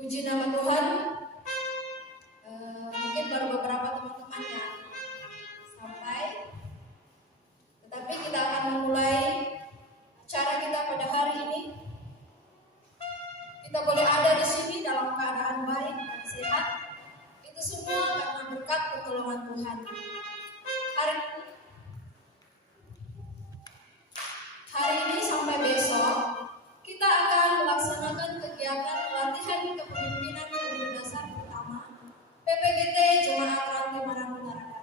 Puji nama Tuhan. Mungkin baru beberapa teman-teman yang sampai, tetapi kita akan memulai acara kita pada hari ini. Kita boleh ada di sini dalam keadaan baik dan sehat. Itu semua karena berkat pertolongan Tuhan. Hari ini sampai besok kita akan melaksanakan kegiatan latihan kepemimpinan pemuda dasar pertama PPGT Jemaat Rantai Marang Utara.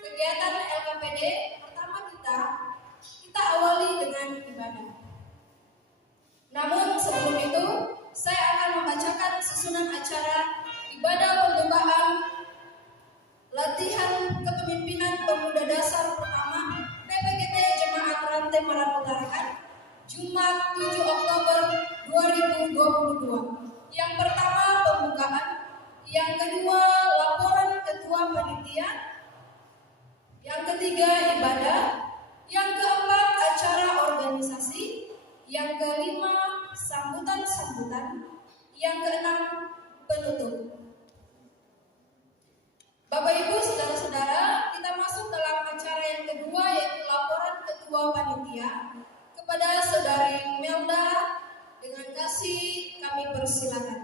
Kegiatan LKPD pertama kita awali dengan ibadah. Namun sebelum itu saya akan membacakan susunan acara ibadah pembukaan latihan kepemimpinan pemuda dasar pertama PPGT Jemaat Rantai Marang Utara Jumat 7 Oktober 2022. Yang pertama pembukaan, yang kedua laporan ketua panitia, yang ketiga ibadah, yang keempat acara organisasi, yang kelima sambutan-sambutan, yang keenam penutup. Bapak Ibu, saudara-saudara, kita masuk dalam acara yang kedua, yaitu laporan ketua panitia. Kepada Saudari Melda, dengan kasih kami persilakan.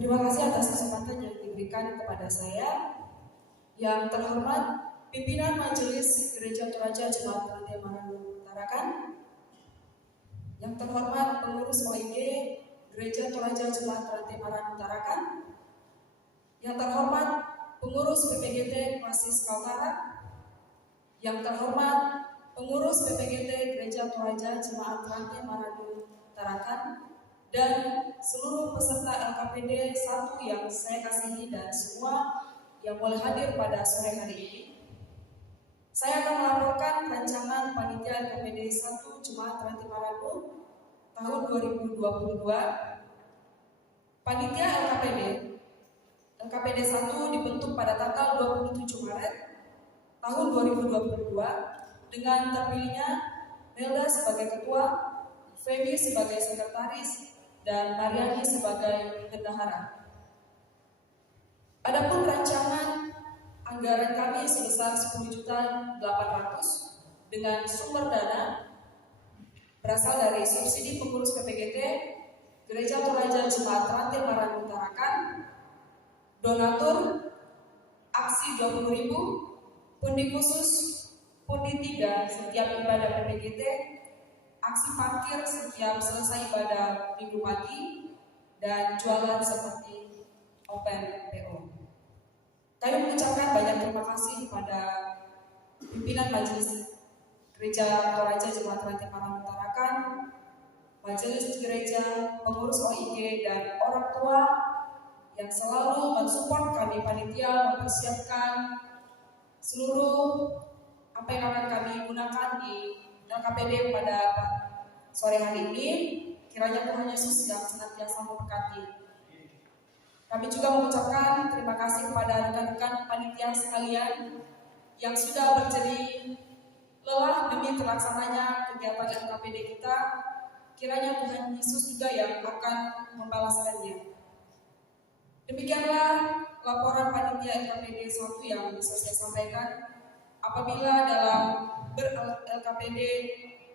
Terima kasih atas kesempatan yang diberikan kepada saya. Yang terhormat pimpinan Majelis Gereja Toraja Jemaat Rantai Marang Utara, yang terhormat pengurus OIG Gereja Toraja Jemaat Rantai Marang Utara, yang terhormat pengurus PPGT Masis Kaltara, yang terhormat pengurus PPGT Gereja Toraja Jemaat Rantai Marang Utara, dan seluruh peserta LKPD 1 yang saya kasihi dan semua yang boleh hadir pada sore hari ini. Saya akan melaporkan rancangan panitia LKPD 1 Jemaat Rantai Marang tahun 2022. Panitia LKPD 1 dibentuk pada tanggal 27 Maret tahun 2022 dengan terpilihnya Melda sebagai ketua, Feby sebagai sekretaris, dan Mariani sebagai bendahara. Adapun rancangan anggaran kami sebesar 10.800.000 dengan sumber dana berasal dari subsidi pengurus PPGT Gereja Toraja Jemaat Rantai Marang Utara, donatur aksi 20.000, pundi khusus, pundi 3 setiap ibadah PPGT, aksi parkir setiap selesai ibadah minggu pagi, dan jualan seperti open PO. Kami mengucapkan banyak terima kasih kepada pimpinan Majelis Gereja Toraja Jemaat Rantai Marang Utara, Majelis Gereja, pengurus OIG, dan orang tua yang selalu mensupport kami panitia mempersiapkan seluruh apa yang akan kami gunakan di LKPD pada sore hari ini. Kiranya Tuhan Yesus yang senantiasa memberkati. Kami juga mengucapkan terima kasih kepada rekan-rekan panitia sekalian yang sudah berjerih lelah demi terlaksananya kegiatan LKPD kita. Kiranya Tuhan Yesus juga yang akan membalaskannya. Demikianlah laporan panitia LKPD 1 yang bisa saya sampaikan. Apabila dalam ber-LKPD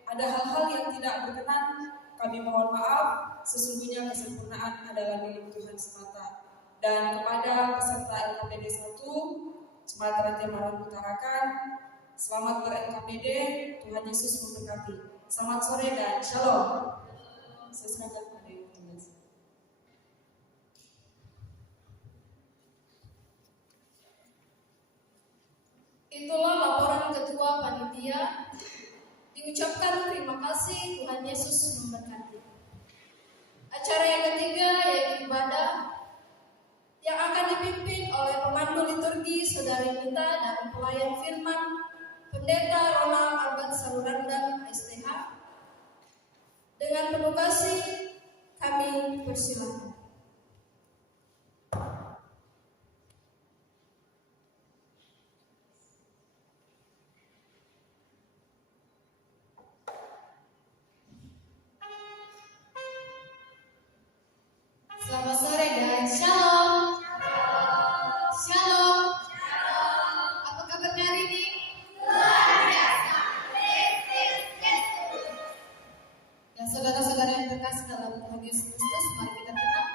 ada hal-hal yang tidak berkenan, kami mohon maaf. Sesungguhnya kesempurnaan adalah milik Tuhan semata. Dan kepada peserta LKPD 1 Jemaat Rantai Marang Utara, selamat ber-LKPD. Tuhan Yesus memberkati. Selamat sore dan shalom. Saya serahkan kepada Ibu. Itulah laporan ketua panitia. Diucapkan terima kasih, Tuhan Yesus memberkati. Acara yang ketiga yaitu ibadah yang akan dipimpin oleh pemandu liturgi Tinggi Saudari kita dan pelayan firman Pendeta Ronald Albert Salurandang STH. Dengan penuh kasih kami persilakan. Selamat sore dan shalom. Shalom. Apa kabarnya hari ini? Luar biasa. Ya, saudara-saudara yang terkasih dalam Tuhan Yesus Kristus, mari kita tenang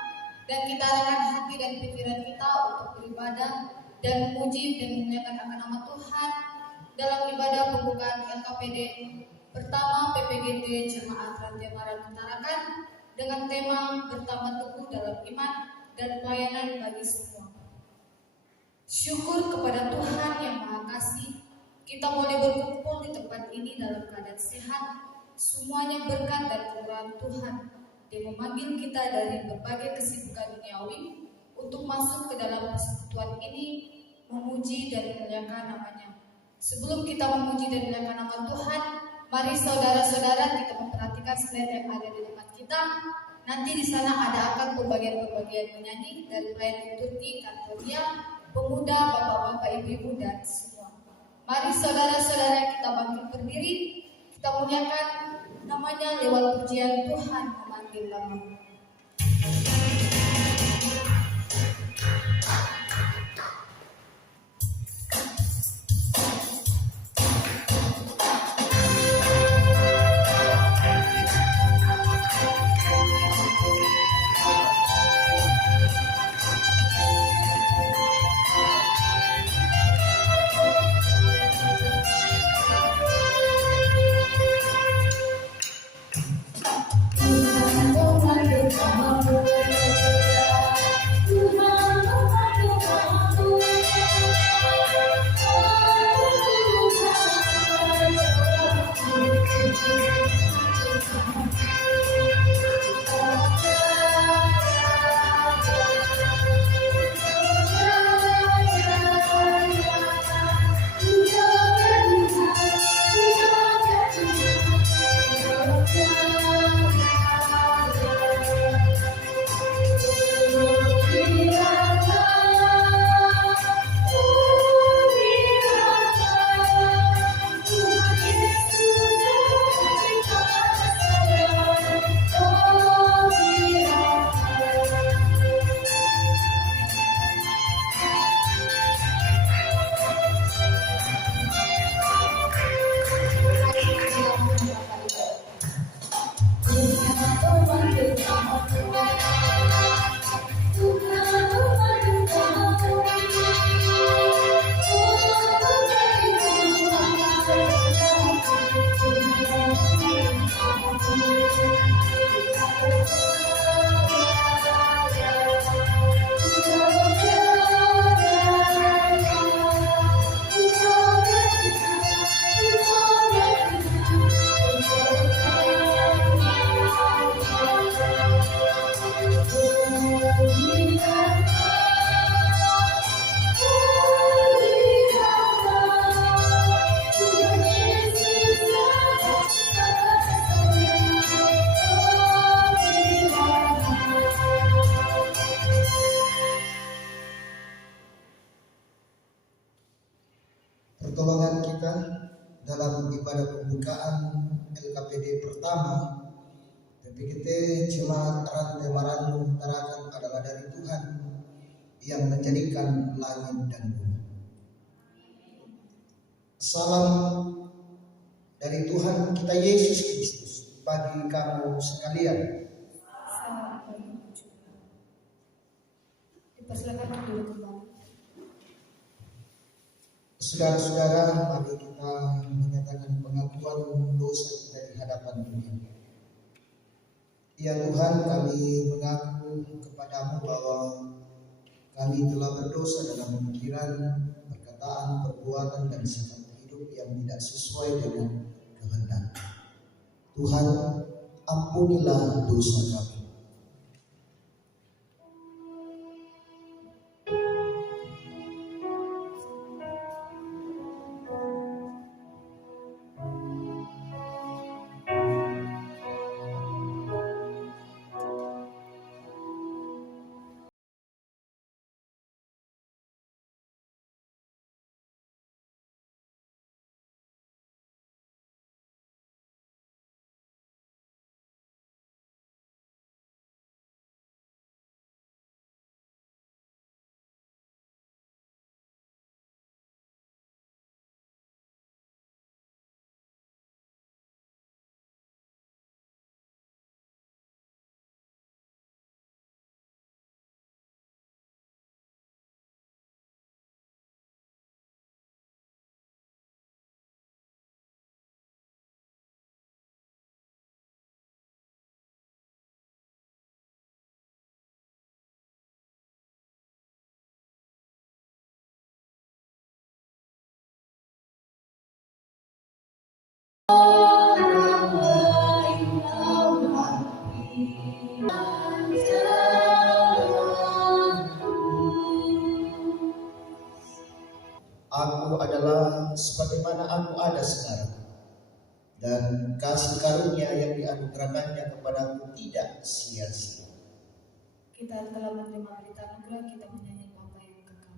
dan kita arahkan hati dan pikiran kita untuk beribadah dan memuji dan memuliakan akan nama Tuhan dalam ibadah pembukaan LKPD pertama PPGT Jemaat Rantai Maran Utarakan dengan tema bertambah teguh dalam iman dan pelayanan bagi semua. Syukur kepada Tuhan yang Maha Kasih, kita boleh berkumpul di tempat ini dalam keadaan sehat. Semuanya berkat dan kemurahan Tuhan. Dia memanggil kita dari berbagai kesibukan duniawi untuk masuk ke dalam persekutuan ini, memuji dan memuliakan namanya. Sebelum kita memuji dan memuliakan nama Tuhan, mari saudara-saudara kita memperhatikan slide yang ada di depan kita. Nanti di sana akan pembagian-pembagian menyanyi dari pelayan liturgi, kantoria, pemuda, bapak-bapak, ibu-ibu dan semua. Mari saudara-saudara kita bangkit berdiri, kita muliakan namanya lewat pujian Tuhan memanggil nama. Pertolongan kita dalam ibadah pembukaan LKPD pertama PPGT Jemaat Rantai Maran Utarakan adalah dari Tuhan yang menjadikan langit dan bumi. Salam dari Tuhan kita Yesus Kristus bagi kamu sekalian. Dipersilakan dulu kembali. Saudara-saudara, mari kita menyatakan pengakuan dosa kita di hadapan Tuhan. Ya Tuhan, kami mengaku kepadamu bahwa kami telah berdosa dalam pemikiran, perkataan, perbuatan, dan sifat hidup yang tidak sesuai dengan kehendak. Tuhan, ampunilah dosa kami. Aku adalah sebagaimana aku ada sekarang, dan kasih karunia yang dianugerahkannya kepadaku tidak sia-sia. Kita telah menerima berita anugerah, kita menyanyi Bapa yang kekal.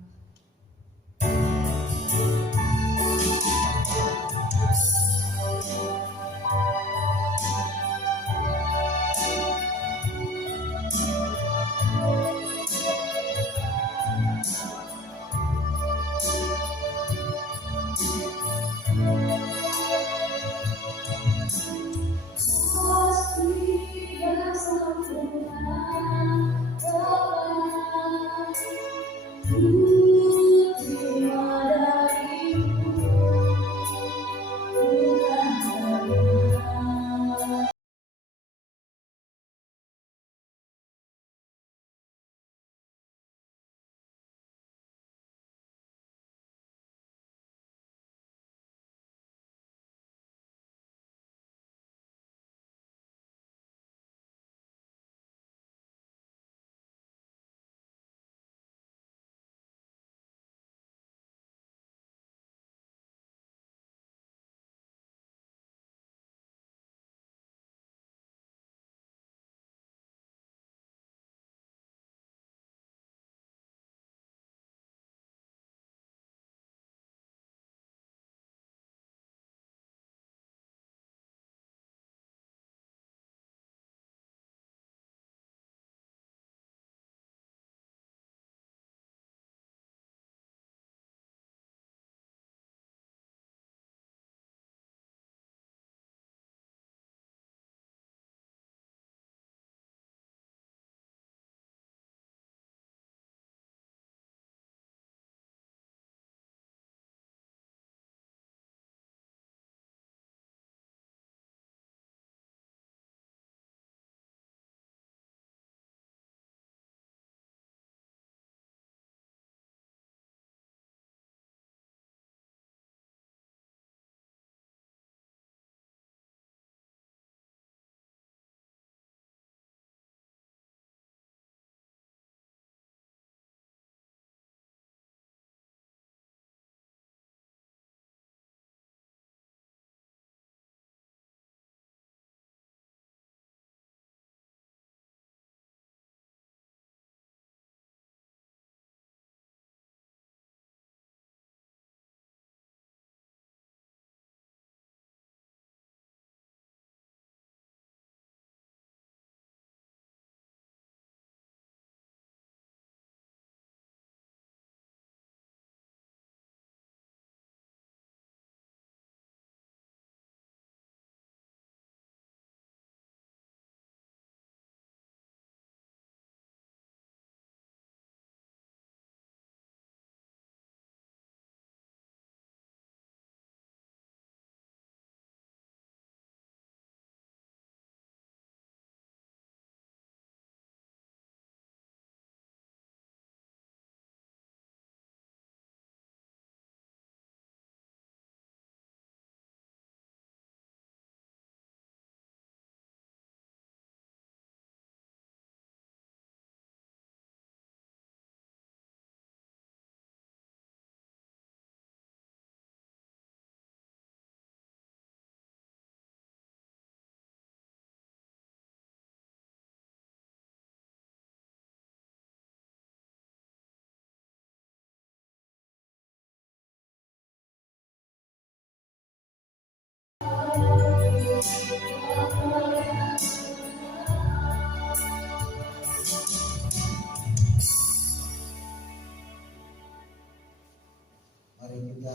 Mari kita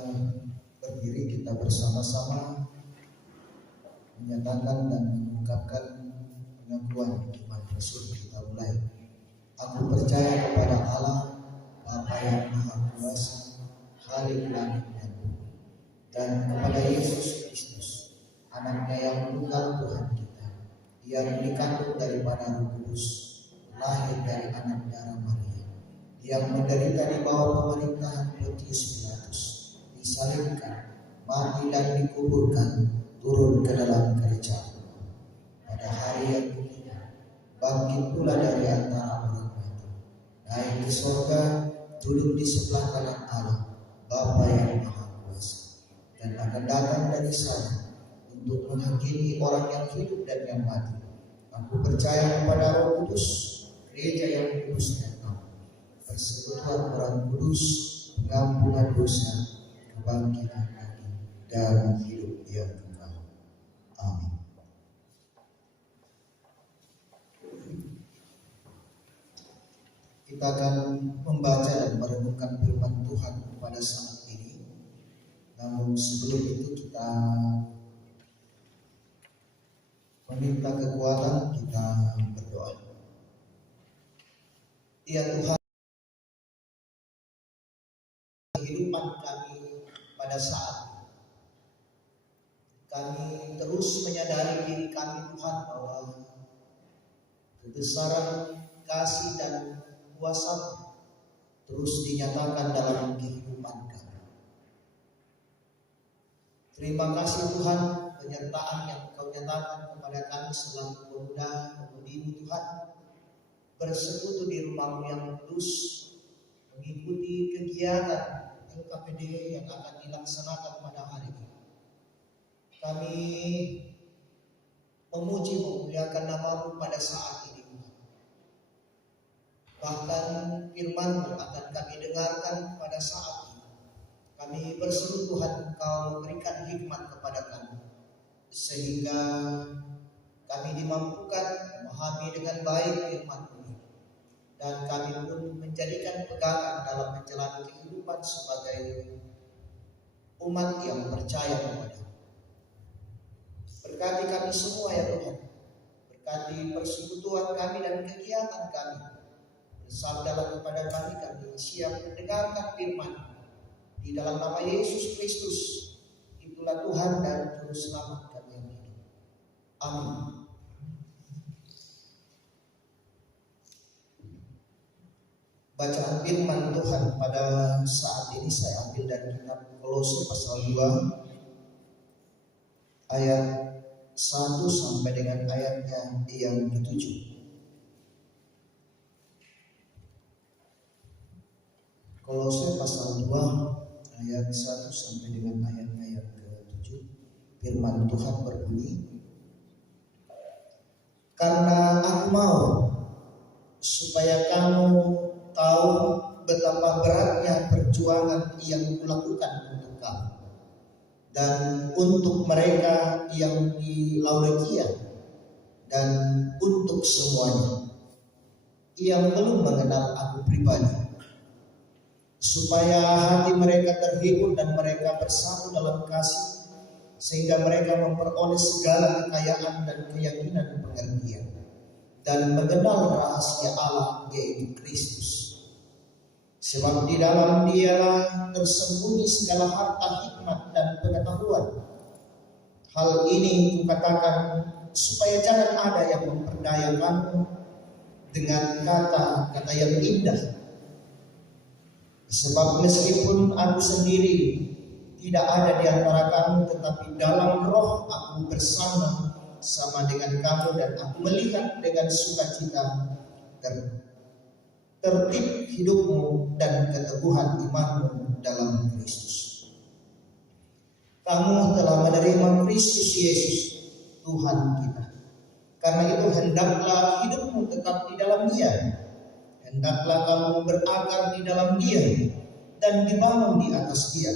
berdiri, kita bersama-sama menyatakan dan mengungkapkan pengakuan iman Rasul. Kita mulai. Aku percaya kepada Allah, Bapa yang Maha Kuasa, Khalik langit dan bumi, dan kepada Yesus Kristus, Anaknya yang tunggal Tuhan kita, yang dikandung daripada Roh Kudus, lahir dari anak darah Maria, yang menderita di bawah pemerintahan Pontius Pilatus, disalibkan, mati dan dikuburkan, turun ke dalam gereja pada hari yang ketiga, bangkit pula dari antara orang mati, naik ke surga, duduk di sebelah kanan Allah Bapa yang Maha Kuasa, dan akan datang dari sana untuk menghakimi orang yang hidup dan yang mati. Aku percaya kepada Roh Kudus, gereja yang kudus dan am, persekutuan orang kudus, pengampunan dosa, kebangkitan lagi, dan hidup yang kekal. Amin. Kita akan membaca dan merenungkan firman Tuhan pada saat ini. Namun sebelum itu kita meminta kekuatan, kita berdoa. Ya Tuhan, kehidupan kami pada saat kami terus menyadari diri kami Tuhan bahwa kebesaran, kasih dan kuasa terus dinyatakan dalam kehidupan kami. Terima kasih Tuhan, penyertaan yang Kau nyatakan kepada kami selaku pemuda-pemudimu Tuhan, bersekutu di rumah-Mu yang kudus, mengikuti kegiatan LKPD yang akan dilaksanakan pada hari ini. Kami memuji memuliakan nama-Mu pada saat ini. Bahkan firman-Mu akan kami dengarkan pada saat ini. Kami berseru Tuhan, Kau berikan hikmat kepada kami, sehingga kami dimampukan memahami dengan baik firman-Mu, dan kami pun menjadikan pegangan dalam menjalani kehidupan sebagai umat yang percaya kepada-Mu. Berkati kami semua ya Tuhan, berkati persekutuan kami dan kegiatan kami. Bersabdalah kepada kami siap mendengarkan firman di dalam nama Yesus Kristus, itulah Tuhan dan Juru Selamat kami yang hidup. Amin. Bacaan firman Tuhan pada saat ini saya ambil dari kitab Kolose pasal 2 ayat 1 sampai dengan ayatnya yang ke-7. Kolose pasal 2 ayat 1 sampai dengan ayatnya yang ke-7. Firman Tuhan berbunyi, karena aku mau supaya kamu tahu betapa beratnya perjuangan yang kulakukan untuk kamu dan untuk mereka yang di Laodikia dan untuk semuanya yang belum mengenal aku pribadi, supaya hati mereka terhibur dan mereka bersatu dalam kasih, sehingga mereka memperoleh segala kekayaan dan keyakinan pengertian dan mengenal rahasia Allah yaitu Kristus. Sebab di dalam Dialah tersembunyi segala harta hikmat dan pengetahuan. Hal ini kukatakan supaya jangan ada yang memperdayakanmu dengan kata-kata yang indah. Sebab meskipun aku sendiri tidak ada di antara kamu, tetapi dalam roh aku bersama dengan kamu, dan aku melihat dengan sukacita tertib hidupmu dan keteguhan imanmu dalam Kristus. Kamu telah menerima Kristus Yesus Tuhan kita. Karena itu hendaklah hidupmu tetap di dalam Dia. Hendaklah kamu berakar di dalam Dia dan dibangun di atas Dia.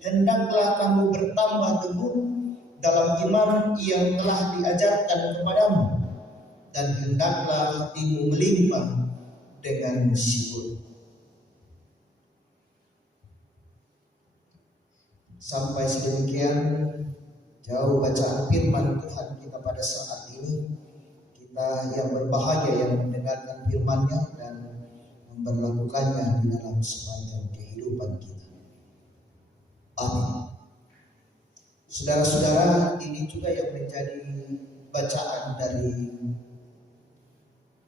Hendaklah kamu bertambah teguh dalam iman yang telah diajarkan kepadamu, dan hendaklah hatimu melimpah dengan syukur. Sampai sedemikian jauh bacaan firman Tuhan kita pada saat ini. Kita yang berbahagia yang mendengarkan firman-Nya dan memperlakukannya di dalam sepanjang kehidupan kita. Amin. Saudara-saudara, ini juga yang menjadi bacaan dari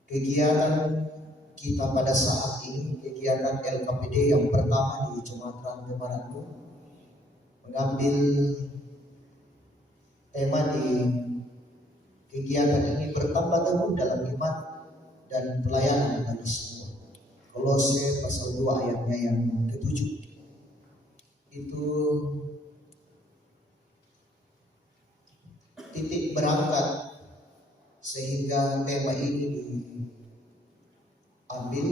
kegiatan kita pada saat ini, kegiatan LKPD yang pertama di Jemaat Rangga Baratmu, mengambil Tema di kegiatan ini bertambah teguh dalam iman dan pelayanan bagi semua. Kolose pasal 2 ayatnya yang ke-7. Itu titik berangkat sehingga tema ini diambil.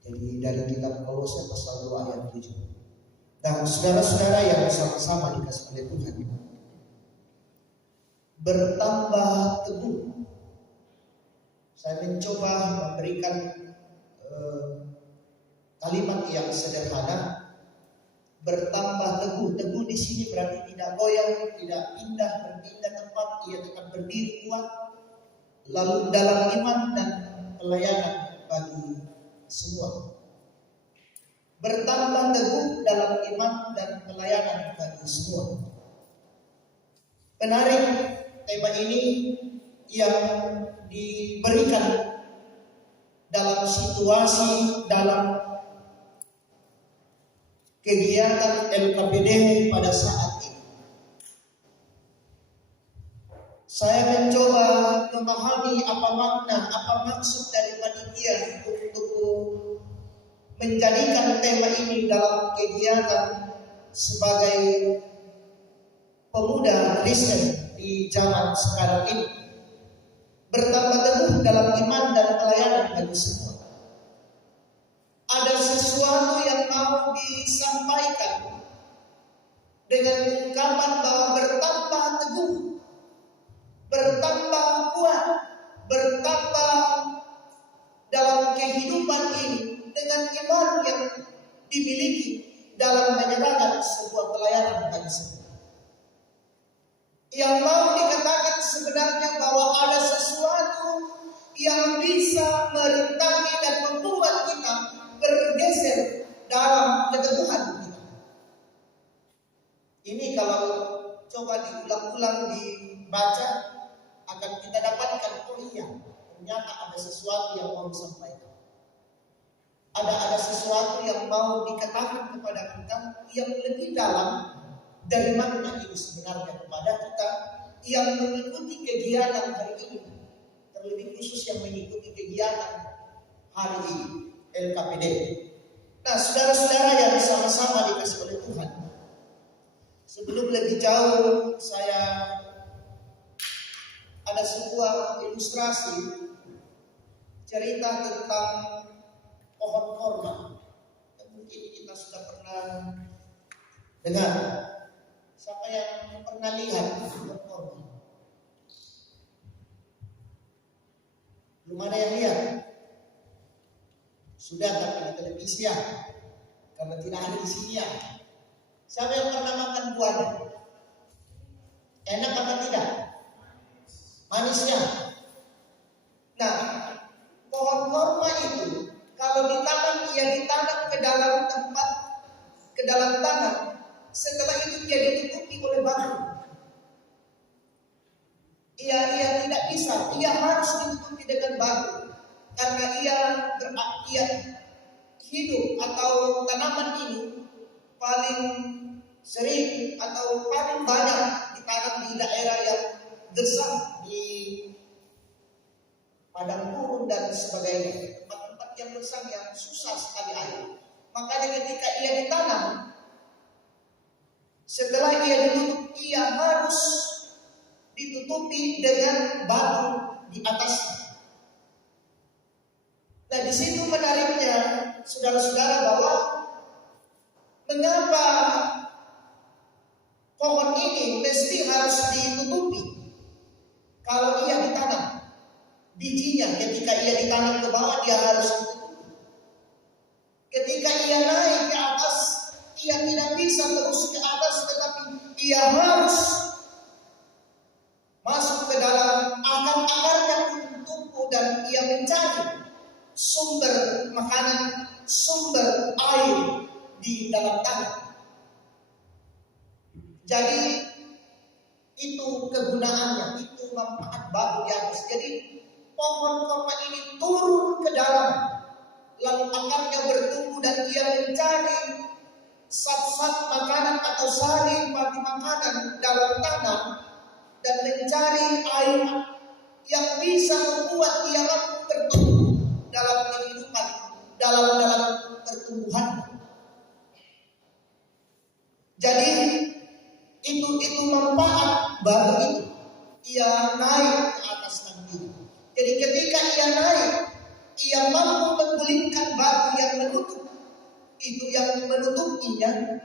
Jadi dari kitab Kolose pasal 2 ayat 7. Nah, saudara-saudara yang sama-sama dikasih oleh Tuhan, bertambah teguh. Saya mencoba memberikan kalimat yang sederhana. Bertambah teguh. Teguh di sini berarti tidak goyang, tidak berpindah tempat, ia tetap berdiri kuat. Lalu dalam iman dan pelayanan bagi semua. Bertambah teguh dalam iman dan pelayanan bagi semua. Menarik tema ini yang diberikan dalam situasi, dalam kegiatan LKPD pada saat ini. Saya mencoba memahami apa makna, apa maksud dari panitia untuk menjadikan tema ini dalam kegiatan sebagai pemuda Kristen di zaman sekarang ini. Bertambah teguh dalam iman dan pelayanan bagi semua. Ada sesuatu yang mau disampaikan dengan ungkapan bahwa bertambah teguh, bertambah kuat, bertambah dalam kehidupan ini dengan iman yang dimiliki dalam menyatakan sebuah pelayanan bagi semua. Yang mau dikatakan sebenarnya bahwa ada sesuatu yang bisa merintangi dan membuat kita bergeser dalam keteguhan kita. Ini kalau coba diulang-ulang dibaca akan kita dapatkan, oh iya, ternyata ada sesuatu yang mau disampaikan. Ada sesuatu yang mau dikatakan kepada kita yang lebih dalam dari makna ini sebenarnya kepada kita yang mengikuti kegiatan hari ini, terlebih khusus yang mengikuti kegiatan hari ini LKPD. Nah, saudara-saudara yang sama-sama dikasih oleh Tuhan, sebelum lebih jauh saya ada sebuah ilustrasi cerita tentang pohon korma. Mungkin kita sudah pernah dengar. Siapa yang pernah lihat pohon korma? Belum ada yang lihat? Sudah tapi di televisi ya, karena tidak ada di sini ya. Siapa yang pernah makan buahnya? Enak apa tidak? Manisnya. Nah, pohon korma itu kalau ditanam, ia ditanam ke dalam tempat, ke dalam tanah. Setelah itu ia ditutupi oleh batu. Ia tidak bisa, ia harus ditutupi dengan batu. Karena ia hidup atau tanaman ini paling sering atau paling banyak ditanam di daerah yang gersang, di padang gurun dan sebagainya, tempat-tempat yang gersang yang susah sekali air. Makanya ketika ia ditanam, setelah ia ditutup, ia harus ditutupi dengan batu di atasnya. Nah, di situ menariknya, saudara-saudara, bahwa mengapa pohon ini mesti harus ditutupi kalau ia ditanam. Bijinya ketika ia ditanam ke bawah, dia harus ditutupi. Ketika ia naik ke atas, ia tidak bisa terus ke atas, tetapi ia harus masuk ke dalam akar-akarnya pun tumbuh dan ia mencari sumber makanan, sumber air di dalam tanah. Jadi itu kegunaannya, itu manfaat baru di atas. Jadi pohon korma ini turun ke dalam, lalu akarnya bertumbuh dan ia mencari zat-zat makanan atau atau sari mati makanan dalam tanah dan mencari air yang bisa membuat ia mampu bertumbuh dalam kehidupan, dalam pertumbuhan. Jadi itu manfaat batu itu. Ia naik ke atas nanti. Jadi ketika ia naik, ia mampu menggulingkan batu yang menutup. Itu yang menutupinya.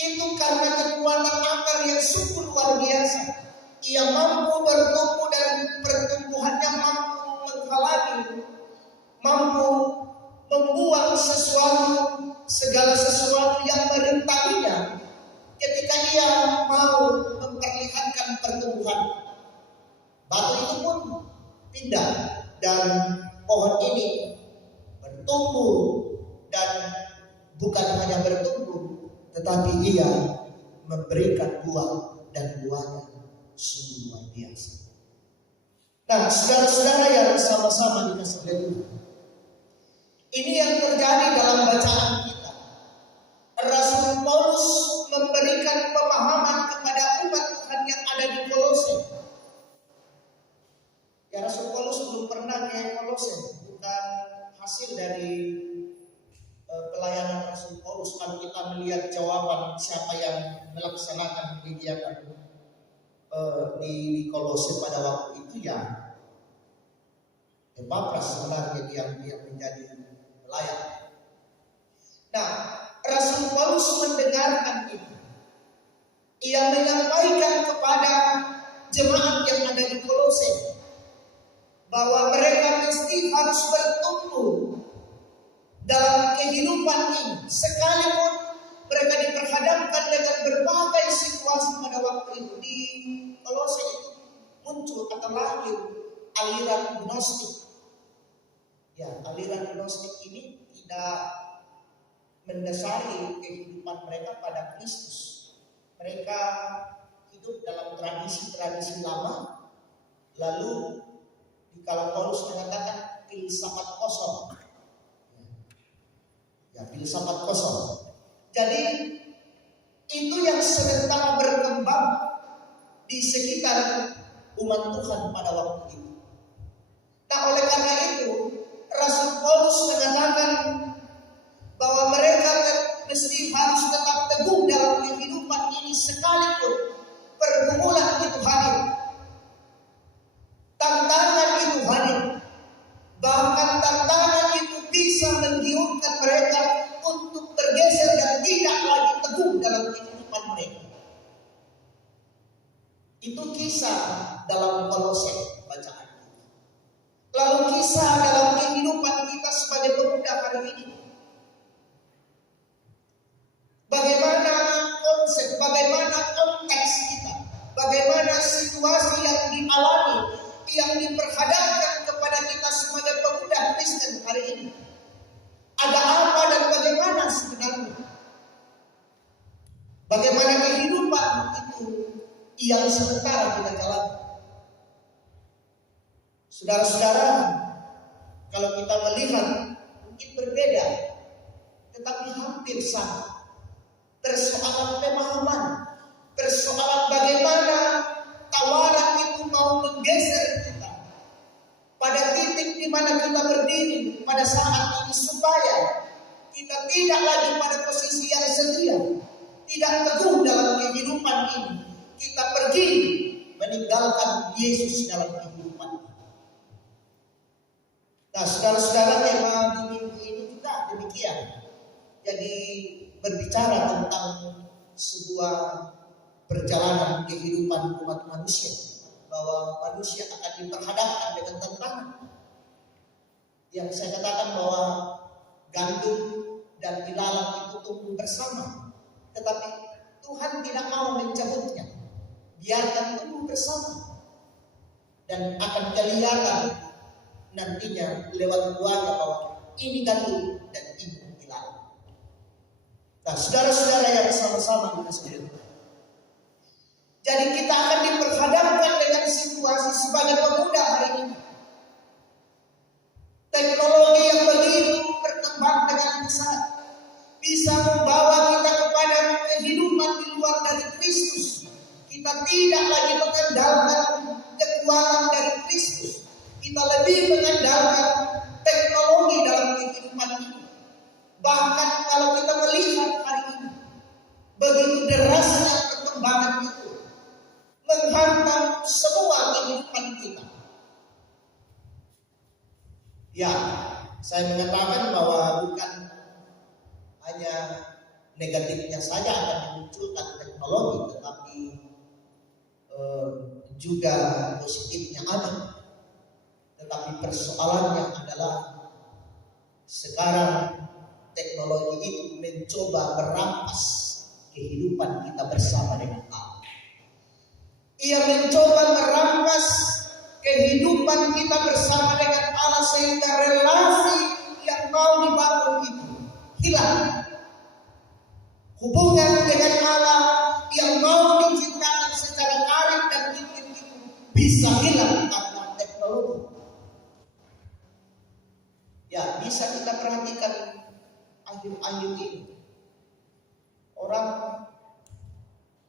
Itu karena kekuatan akar yang sungguh luar biasa. Ia mampu bertumbuh dan pertumbuhannya mampu menghalangi, mampu membuang segala sesuatu yang merintanginya ketika ia mau memperlihatkan pertumbuhan. Batu itu pun pindah dan pohon ini bertumbuh, dan bukan hanya bertumbuh, tetapi ia memberikan buah, dan buahnya sungguh luar biasa. Nah, saudara-saudara yang sama-sama dikasih Tuhan, ini yang terjadi dalam bacaan kita. Rasul Paulus memberikan pemahaman kepada umat Tuhan yang ada di Kolose. Ya, Rasul Paulus belum pernah ke Kolose, bukan hasil dari pelayanan Rasul Paulus. Kalau kita melihat jawaban siapa yang melaksanakan kegiatan di Kolose pada waktu itu, ya Epafras sebenarnya yang menjadi pelayan. Nah, Rasul Paulus mendengarkan itu. Ia menyampaikan kepada jemaat yang ada di Kolose bahwa mereka mesti harus bertumbuh dalam kehidupan ini, sekalipun mereka diperhadapkan dengan berbagai situasi pada waktu itu. Di Kolose itu muncul atau lahir aliran Gnostik. Ya, aliran Gnostik ini tidak mendasari kehidupan mereka pada Kristus. Mereka hidup dalam tradisi-tradisi lama, lalu kalau Paulus mengatakan filsafat kosong. Ya, filsafat kosong. Jadi itu yang sementara berkembang di sekitar umat Tuhan pada waktu itu. Nah, oleh karena itu Rasul Paulus mengatakan bahwa mereka mesti harus tetap teguh dalam kehidupan ini sekalipun pergumulan itu hadir. Tantangan itu hadir. Bahkan tantangan itu bisa menggiurkan mereka untuk bergeser dan tidak lagi teguh dalam kehidupan mereka. Itu kisah dalam Kolose bacaan. Lalu kisah dalam kehidupan kita sebagai pemuda hari ini. Bagaimana konsep, bagaimana konteks kita, bagaimana situasi yang dialami, yang diperhadapkan kepada kita sebagai pemuda Kristen hari ini. Ada apa dan bagaimana sebenarnya? Bagaimana kehidupan itu yang sementara kita jalani? Saudara-saudara, kalau kita melihat mungkin berbeda, tetapi hampir sama. Persoalan pemahaman, persoalan bagaimana tawaran itu mau menggeser kita pada titik di mana kita berdiri pada saat ini, supaya kita tidak lagi pada posisi yang setia, tidak teguh dalam kehidupan ini. Kita pergi meninggalkan Yesus dalam kehidupan. Nah, saudara-saudara, tema di minggu ini juga demikian. Jadi berbicara tentang sebuah perjalanan kehidupan umat manusia, bahwa manusia akan diperhadapkan dengan tantangan. Yang saya katakan bahwa gandum dan ilalang itu tumbuh bersama, tetapi Tuhan tidak mau mencabutnya. Biarkan tumbuh bersama, dan akan kelihatan nantinya lewat buahnya bahwa ini gandum dan ini ilalang. Nah, saudara-saudara yang sama-sama dikasihi Tuhan, jadi kita akan diperhadapkan dengan situasi sebagai pemuda hari ini. Teknologi yang begitu berkembang dengan pesat bisa membawa kita kepada kehidupan di luar Ya, saya mengatakan bahwa bukan hanya negatifnya saja akan dimunculkan teknologi, tetapi juga positifnya ada. Tetapi persoalannya adalah sekarang teknologi itu mencoba merampas kehidupan kita bersama dengan Allah. Ia mencoba merampas kehidupan kita bersama dengan Allah sehingga relasi yang mau dibangun itu hilang. Hubungan dengan Allah yang mau diciptakan secara karib dan intim itu bisa hilang karena teknologi. Ya, bisa kita perhatikan akhir-akhir ini. Orang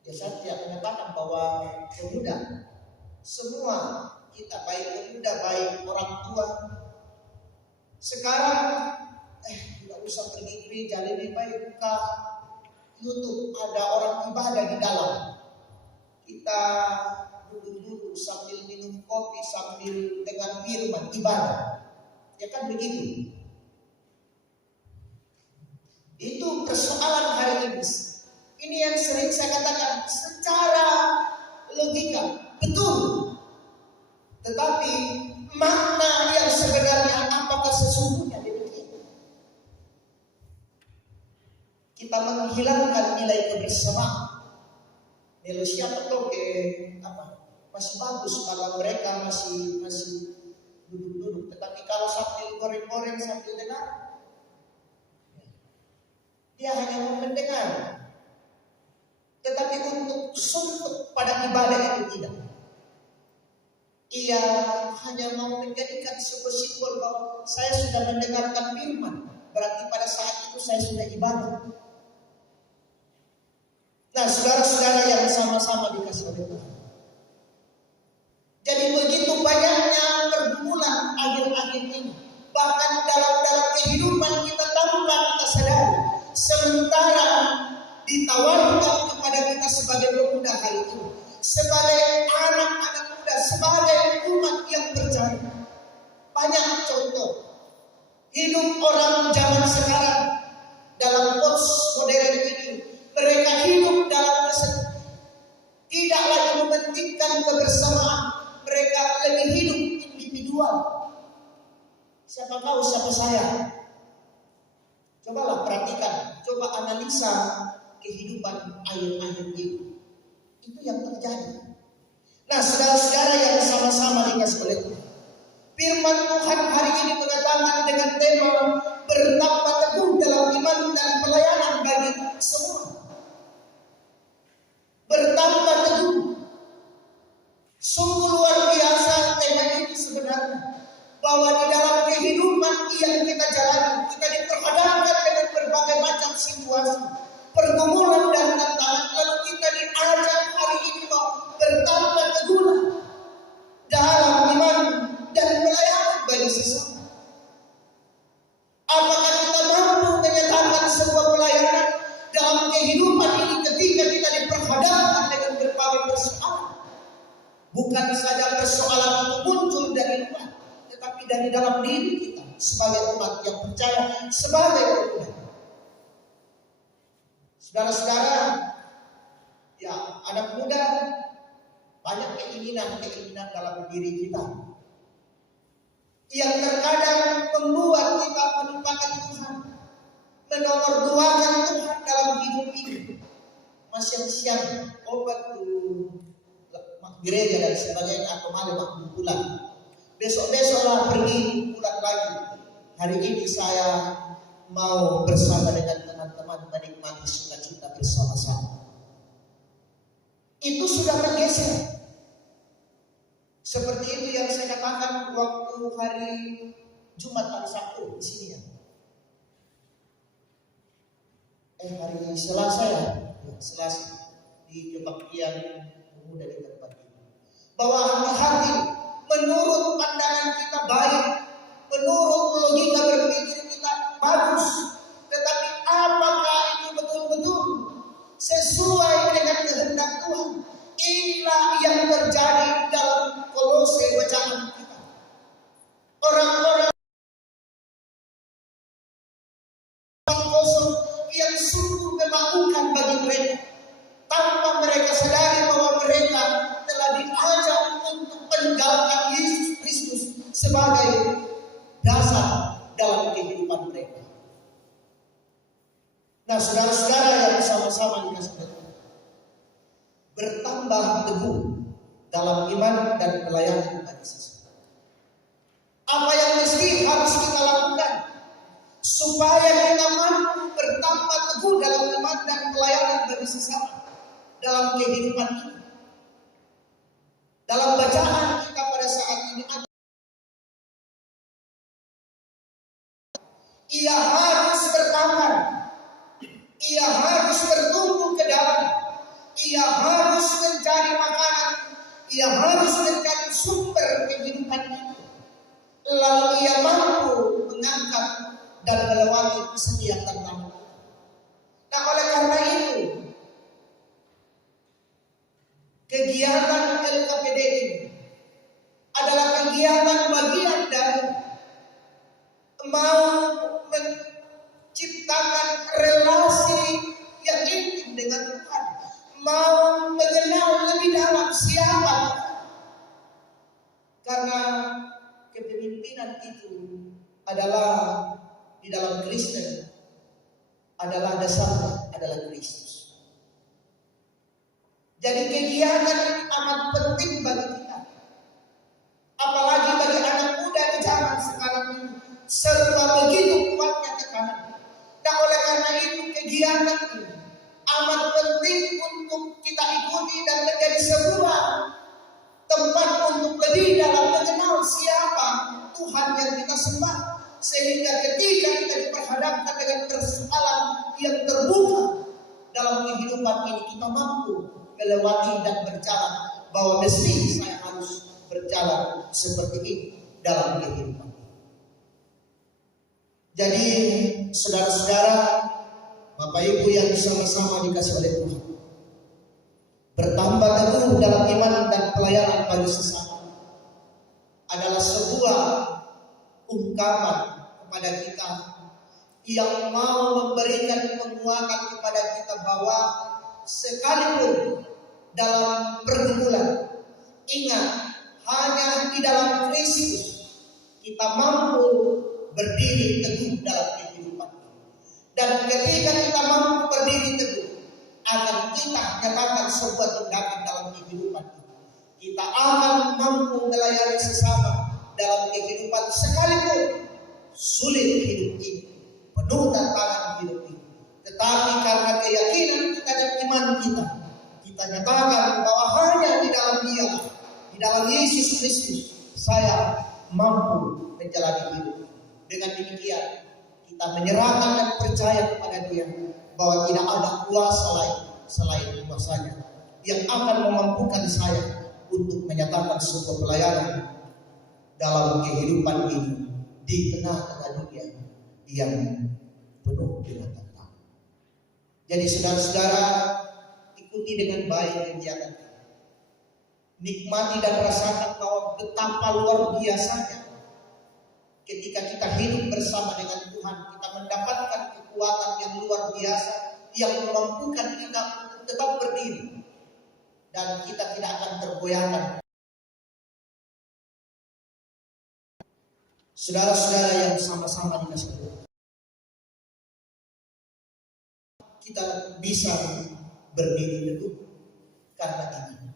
biasa tidak mengatakan bahwa pemuda, semua kita baik pemuda baik orang tua sekarang tidak usah pergi gereja, lebih baik buka YouTube, ada orang ibadah di dalam. Kita duduk-duduk sambil minum kopi, sambil dengan firman ibadah. Ya kan begitu. Itu persoalan hari ini. Ini yang sering saya katakan secara logika betul. Tetapi makna yang sebenarnya apakah sesungguhnya demikian? Kita menghilangkan nilai kebersamaan. Nilai siapa tahu masih bagus kalau mereka masih duduk-duduk. Tetapi kalau sambil goreng-goreng sambil dengar, dia hanya mau mendengar. Tetapi untuk suntuk pada ibadah itu tidak. Ia hanya mau menjadikan sebuah simbol bahwa saya sudah mendengarkan firman. Berarti pada saat itu saya sudah ibadah. Nah, saudara-saudara yang sama-sama dikasih oleh Tuhan. Jadi begitu banyaknya pergumulan akhir-akhir ini. Bahkan dalam kehidupan kita tanpa kita sadari. Sementara ditawarkan kepada kita sebagai pemuda hari ini. Sebagai anak-anak muda, sebagai umat yang percaya. Banyak contoh. Hidup orang zaman sekarang dalam postmodern ini. Mereka hidup dalam kesedihan. Tidak lagi mementingkan kebersamaan. Mereka lebih hidup individual. Siapa tahu siapa saya? Cobalah perhatikan. Coba analisa kehidupan akhir-akhir ini. Itu yang terjadi. Nah, saudara-saudara yang sama-sama dikasih oleh Tuhan. Firman Tuhan hari ini mengatakan dengan tema bertambah teguh dalam iman dan pelayanan bagi semua. Bertambah teguh. Sungguh luar biasa tema ini sebenarnya. Bahwa di dalam kehidupan yang kita jalani, kita diperhadapkan dengan berbagai macam situasi, pergumulan dan tantangan. Lalu kita diajak hari ini bahwa bertambah teguh dalam iman dan pelayanan bagi sesama. Apakah kita mampu menyatakan sebuah pelayanan dalam kehidupan ini ketika kita diperhadapkan dengan berbagai persoalan? Bukan saja persoalan itu muncul dari luar, tetapi dari dalam diri kita sebagai umat yang percaya, sebagai pemuda. Saudara-saudara, ya anak muda, banyak keinginan dalam diri kita yang terkadang membuat kita melupakan Tuhan, menomorduakan Tuhan dalam hidup ini. Masih siang obat gereja dan sebagainya atau malam pulang. Besok-besoklah pergi pulang lagi. Hari ini saya mau bersama dengan teman-teman menikmati sukacita bersama-sama. Itu sudah bergeser. Seperti itu yang saya katakan waktu hari Jumat hari Sabtu di sini ya. Hari Selasa ya, Selasa di kebaktian pemuda di tempat ini. Bahwa hati-hati menurut pandangan kita baik, menurut logika berpikir kita bagus, tetapi apakah itu betul-betul sesuai dengan kehendak Tuhan? Inilah yang terjadi dalam Kolose bacaan kita. Orang-orang saudara-saudara yang sama-sama dikasih Tuhan, bertambah teguh dalam iman dan pelayanan bagi sesama. Apa yang mesti harus kita lakukan supaya kita mampu bertambah teguh dalam iman dan pelayanan bagi sesama dalam kehidupan kita? Dalam bacaan kita pada saat ini, ia harus bertambah, ia harus bertumbuh ke dalam, ia harus mencari makanan, ia harus mencari sumber kehidupan itu. Lalu ia mampu mengangkat dan melewati setiap tantangan. Nah, oleh karena itu, kegiatan LKPD ini adalah kegiatan bagian dari mau menciptakan relasi yang intim dengan Tuhan, mau mengenal lebih dalam siapa Tuhan. Karena kepemimpinan itu adalah di dalam Kristen adalah dasarnya adalah Kristus. Jadi kegiatan ini amat penting bagi kita, apalagi bagi anak muda di zaman sekarang ini, serba begitu kuatnya tekanan. Nah, oleh karena itu kegiatan ini amat penting untuk kita ikuti dan menjadi sebuah tempat untuk lebih dalam mengenal siapa Tuhan yang kita sembah, sehingga ketika kita diperhadapkan dengan persoalan yang terbuka dalam kehidupan ini, kita mampu melewati dan berjalan bahwa mesti saya harus berjalan seperti ini dalam kehidupan. Jadi saudara-saudara, Bapak Ibu yang sama-sama dikasih oleh Tuhan, bertambah teguh dalam iman dan pelayanan bagi sesama adalah sebuah ungkapan kepada kita yang mau memberikan penguatan kepada kita bahwa sekalipun dalam pergumulan, ingat, hanya di dalam Kristus kita mampu berdiri teguh dalam kehidupan. Dan ketika kita mampu berdiri teguh, akan kita nyatakan sebuah tindakan dalam kehidupan. Kita akan mampu melayani sesama dalam kehidupan sekalipun sulit hidup ini, penuh tantangan hidup ini. Tetapi karena keyakinan kita dan iman kita, kita nyatakan bahwa hanya di dalam Dia, di dalam Yesus Kristus, saya mampu menjalani hidup. Dengan demikian, kita menyerahkan dan percaya kepada Dia bahwa tidak ada kuasa lain selain kuasanya yang akan memampukan saya untuk menyatakan sebuah pelayanan dalam kehidupan ini di tengah-tengah dunia yang penuh dengan tantangan. Jadi saudara-saudara, ikuti dengan baik kegiatan kita. Nikmati dan rasakan bahwa betapa luar biasanya ketika kita hidup bersama dengan Tuhan, kita mendapatkan kekuatan yang luar biasa yang memampukan kita untuk tetap berdiri dan kita tidak akan tergoyahkan. Saudara-saudara yang sama-sama dikasih Tuhan, kita bisa berdiri teguh karena ini.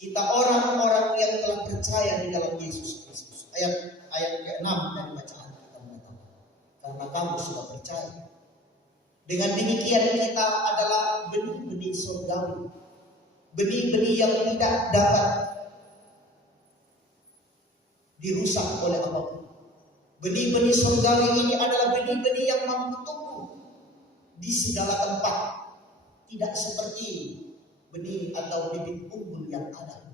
Kita orang-orang yang telah percaya di dalam Yesus Kristus. Ayat ke-6 dari bacaan kita mengatakan, karena kamu sudah percaya. Dengan demikian kita adalah benih-benih surgawi, benih-benih yang tidak dapat dirusak oleh apapun. Benih-benih surgawi ini adalah benih-benih yang mampu tumbuh di segala tempat, tidak seperti benih atau bibit unggul yang ada.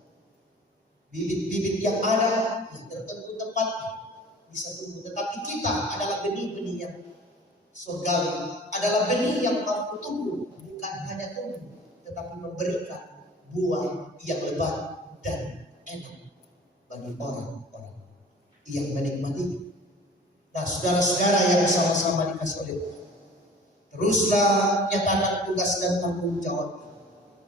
Bibit-bibit yang ada yang tertentu tempat bisa tumbuh, tetapi kita adalah benih-benih yang surgawi, adalah benih yang mampu tumbuh, bukan hanya tumbuh, tetapi memberikan buah yang lebat dan enak bagi orang-orang yang menikmati. Nah, saudara-saudara yang sama-sama dikasih oleh Tuhan, teruslah nyatakan tugas dan tanggung jawab.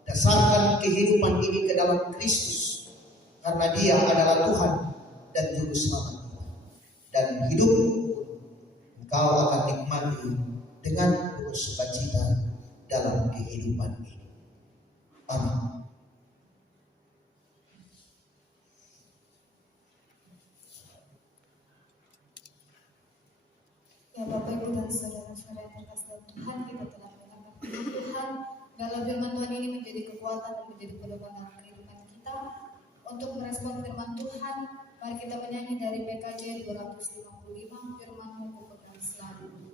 Dasarkan kehidupan ini ke dalam Kristus, karena Dia adalah Tuhan dan Juru Selamat kita. Dan hidup engkau akan nikmati dengan penuh sukacita dalam kehidupan ini. Amin. Ya Bapak Ibu dan saudara-saudara yang terkasih dalam Tuhan, kita telah mendengar firman Tuhan. Dalam firman Tuhan ini menjadi kekuatan dan menjadi pedoman dalam kehidupan kita. Untuk merespon firman Tuhan, mari kita menyanyi dari PKJ 255, firman-Mu ku pegang selalu.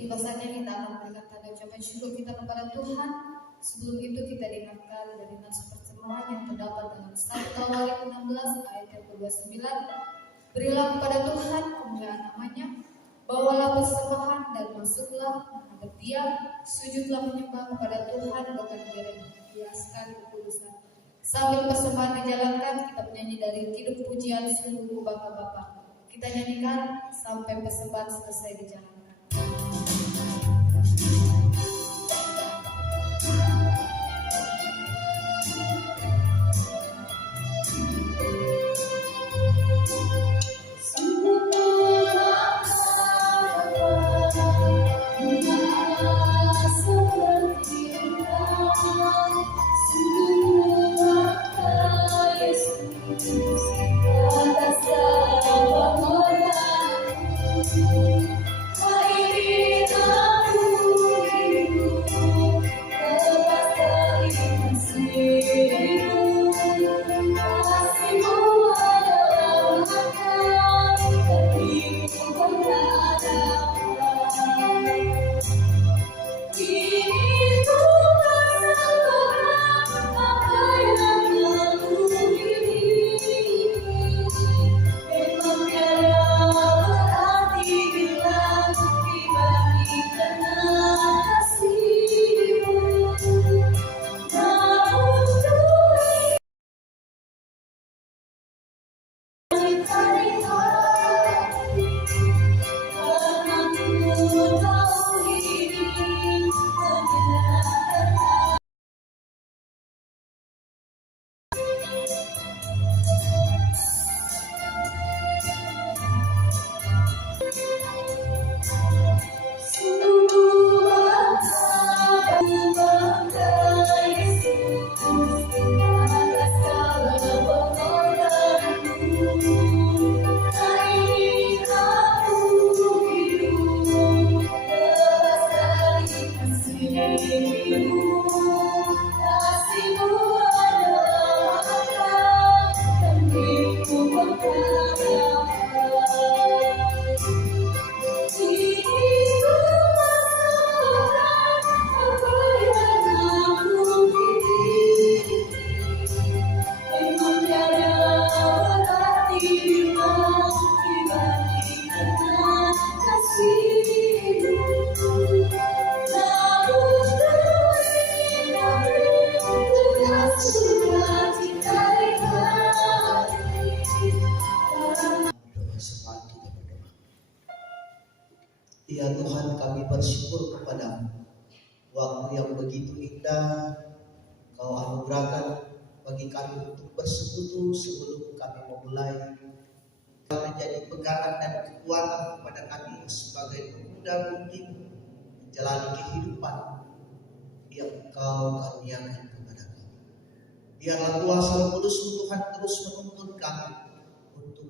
Tiba saatnya kita akan memberikan tanda ucapan syukur kita kepada Tuhan. Sebelum itu kita diingatkan dari nas persembahan yang terdapat dalam 1 Tawarikh 16 ayat yang ke-29. Berilah kepada Tuhan kemuliaan namanya, bawalah persembahan dan masuklah menghadap Dia, sujudlah menyembah kepada Tuhan dengan meriaskan kekudusan. Sambil persembahan dijalankan, kita menyanyi dari Kidung Pujian Seluruh Bapak-Bapak. Kita nyanyikan sampai persembahan selesai dijalankan. Ya Tuhan, kami bersyukur kepada-Mu. Waktu yang begitu indah Kau anugerahkan bagi kami untuk bersekutu sebelum kami memulai, menjadi pegangan dan kekuatan kepada kami sebagai pemuda mudi menjalani kehidupan yang Kau karuniakan kepada kami. Biarlah kuasa Roh Kudus Tuhan terus menuntun kami untuk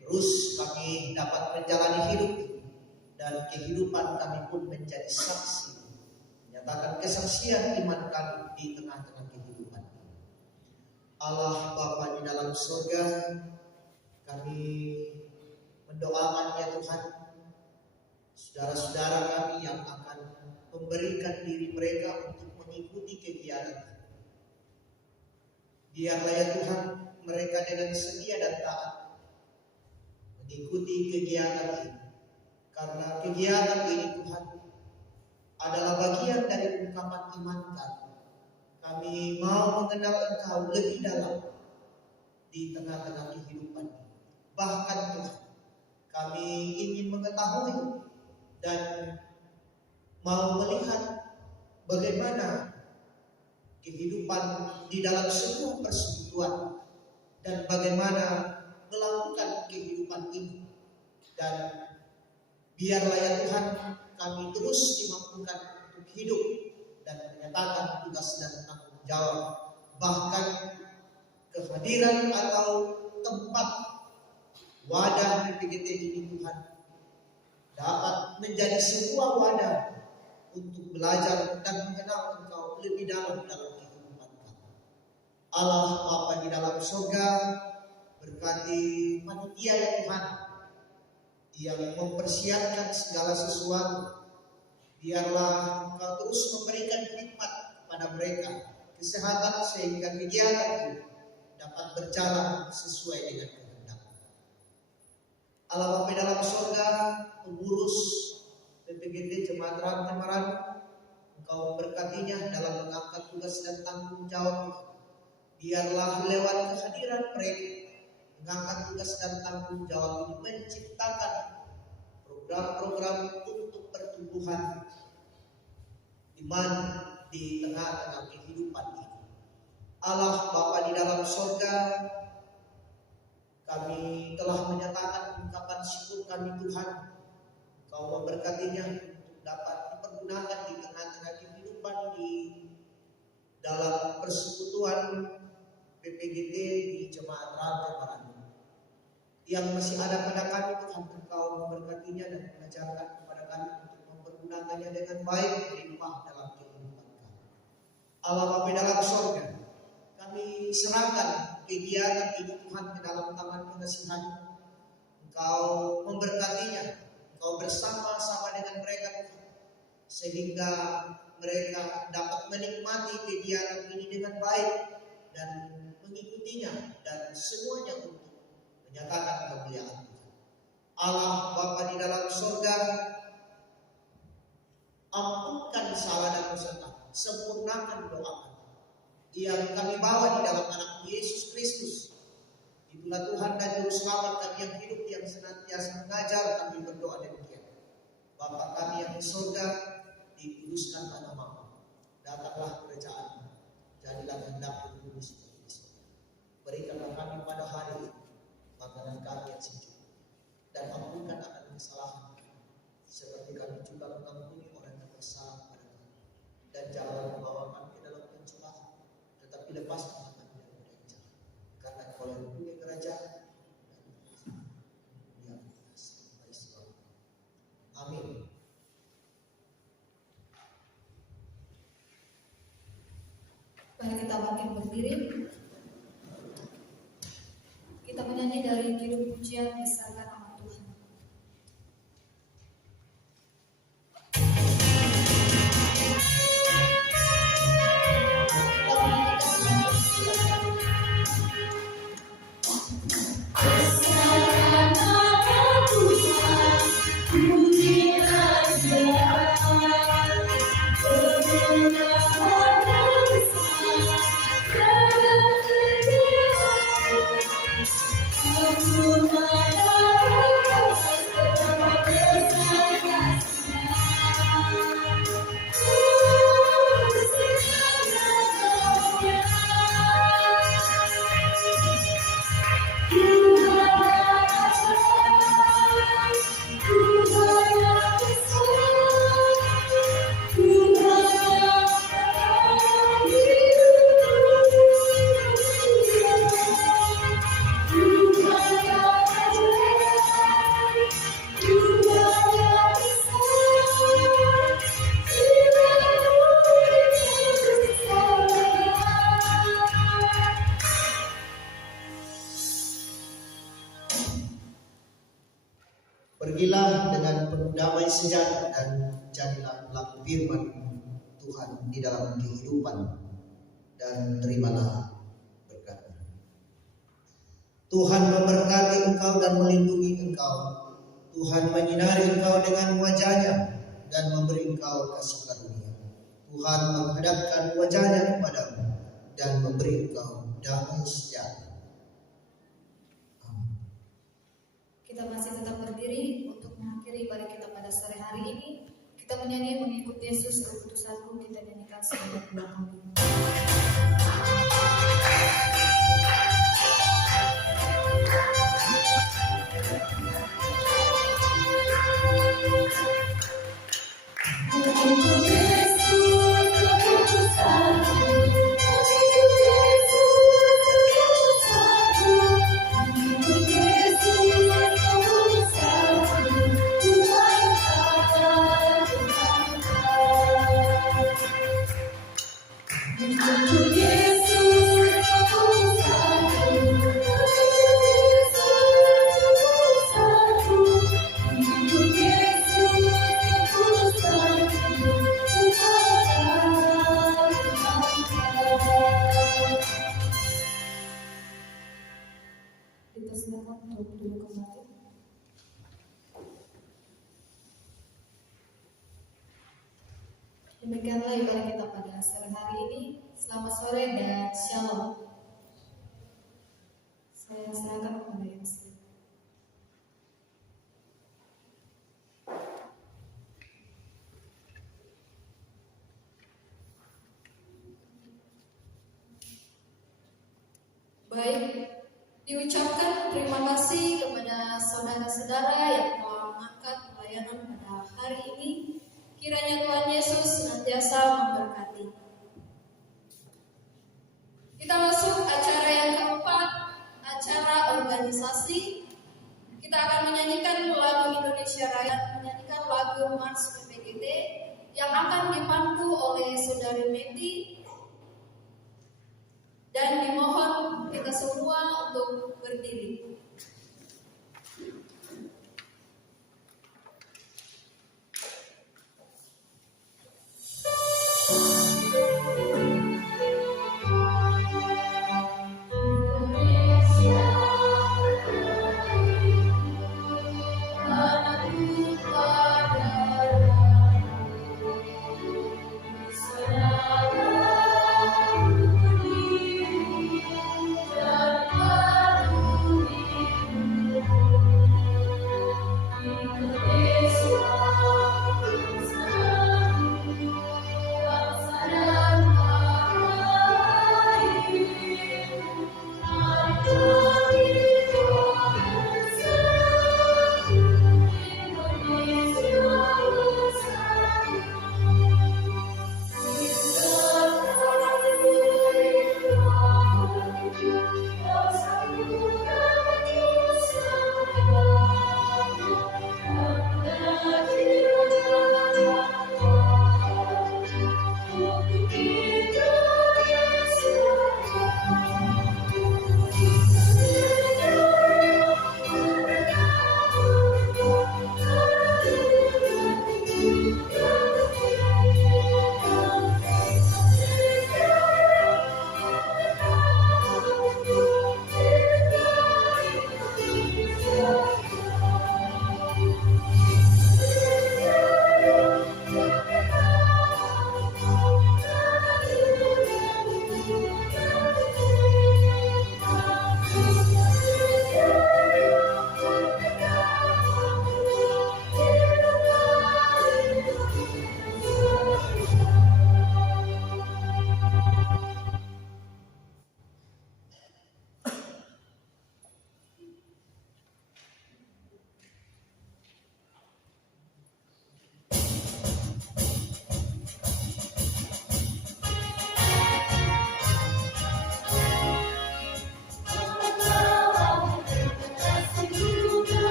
terus kami dapat menjalani hidup dan kehidupan kami pun menjadi saksi, menyatakan kesaksian iman kami di tengah-tengah kehidupan. Allah Bapa di dalam surga, kami mendoakan ya Tuhan, saudara-saudara kami yang akan memberikan diri mereka untuk mengikuti kegiatan. Biarlah ya Tuhan, mereka dengan setia dan taat mengikuti kegiatan ini. Karena kegiatan ini Tuhan adalah bagian dari ungkapan iman kami. Kami mau mengenal Engkau lebih dalam di tengah-tengah kehidupan. Bahkan Tuhan, kami ingin mengetahui dan mau melihat bagaimana kehidupan di dalam sebuah persekutuan dan bagaimana melakukan kehidupan ini. Dan biarlah ya Tuhan, kami terus dimampukan untuk hidup dan menyatakan tugas dan tanggung jawab. Bahkan kehadiran atau tempat wadah PPGT ini Tuhan dapat menjadi sebuah wadah untuk belajar dan mengenal Engkau lebih dalam kehidupan kami. Allah Bapa di dalam surga, berkati panitia ya Tuhan yang mempersiapkan segala sesuatu. Biarlah Engkau terus memberikan hikmat kepada mereka, kesehatan sehingga kegiatan itu dapat berjalan sesuai dengan kehendak. Allah Bapa dalam surga, pengurus PPGT Jemaat Rantai, Engkau memberkatinya dalam mengangkat tugas dan tanggung jawab. Biarlah lewat kehadiran mereka mengangkat tugas dan tanggung jawab ini menciptakan program-program untuk pertumbuhan iman di tengah-tengah kehidupan ini. Allah Bapa di dalam surga, kami telah menyatakan ungkapan syukur kami Tuhan. Engkau memberkatinya untuk dapat dipergunakan di tengah-tengah kehidupan di dalam persekutuan PPGT di Jemaat Rantai yang masih ada pada kami Tuhan. Engkau memberkatinya dan mengajarkan kepada kami untuk mempergunakannya dengan baik, melimpah dalam kehidupan kami. Allah Bapa dalam surga, kami serahkan kegiatan ini Tuhan ke dalam tangan pengasihan. Engkau memberkatinya, Engkau bersama-sama dengan mereka Tuhan, sehingga mereka dapat menikmati kegiatan ini dengan baik dan mengikutinya, dan semuanya untuk menyatakan kemuliaan Tuhan. Allah Bapa di dalam surga, ampunkan salah dan dosa kami, sempurnakan doa kami yang kami bawa di dalam anak Yesus Kristus. Itulah Tuhan dan Juru Selamat kami yang hidup, yang senantiasa mengajar kami berdoa demikian. Bapa kami yang di surga, dikuduskanlah namamu, datanglah kerajaan-Mu, jadilah kehendak-Mu di bumi seperti di surga. Berikanlah kami pada hari ini makanan kami yang sejuk, dan ampunkan akan kesalahan kami, seperti kami juga mengampuni orang yang bersalah kepada kami. Dan janganlah membawa kami ke dalam pencobaan, tetapi lepaskanlah kami dari yang jahat. Karena Engkau yang punya kerajaan dan sampai selamanya. Amin. Mari kita bangkit berdiri. Kita menyanyi dari judul pujian Besarkan Nama Tuhan. Aku Pergilah dengan penuh damai sejahtera dan jadilah pelaku firman Tuhan di dalam kehidupan, dan terimalah berkat. Tuhan memberkati engkau dan melindungi engkau. Tuhan menyinari engkau dengan wajah-Nya dan memberi engkau kasih karunia. Tuhan menghadapkan wajah-Nya kepadamu dan memberi engkau damai sejahtera. Amin. Kita masih tetap berdiri untuk mengakhiri ibadah kita pada sore hari ini. Kita menyanyi mengikut Yesus keputusanku, kita nyanyikan sebanyak 2 kali. Dipersilakan untuk duduk kembali. Demikianlah ibadah kita pada sore hari ini. Selamat sore dan shalom. Saya serahkan kepada Yesus. Baik, diucapkan terima kasih kepada saudara-saudara yang telah mengangkat pelayanan pada hari ini. Kiranya Tuhan Yesus senantiasa memberkati. Kita masuk acara yang keempat, acara organisasi. Kita akan menyanyikan lagu Indonesia Raya, menyanyikan lagu Mars PPGT yang akan dipandu oleh Saudari Meti. Dan dimohon kita semua untuk berdiri. Thank you.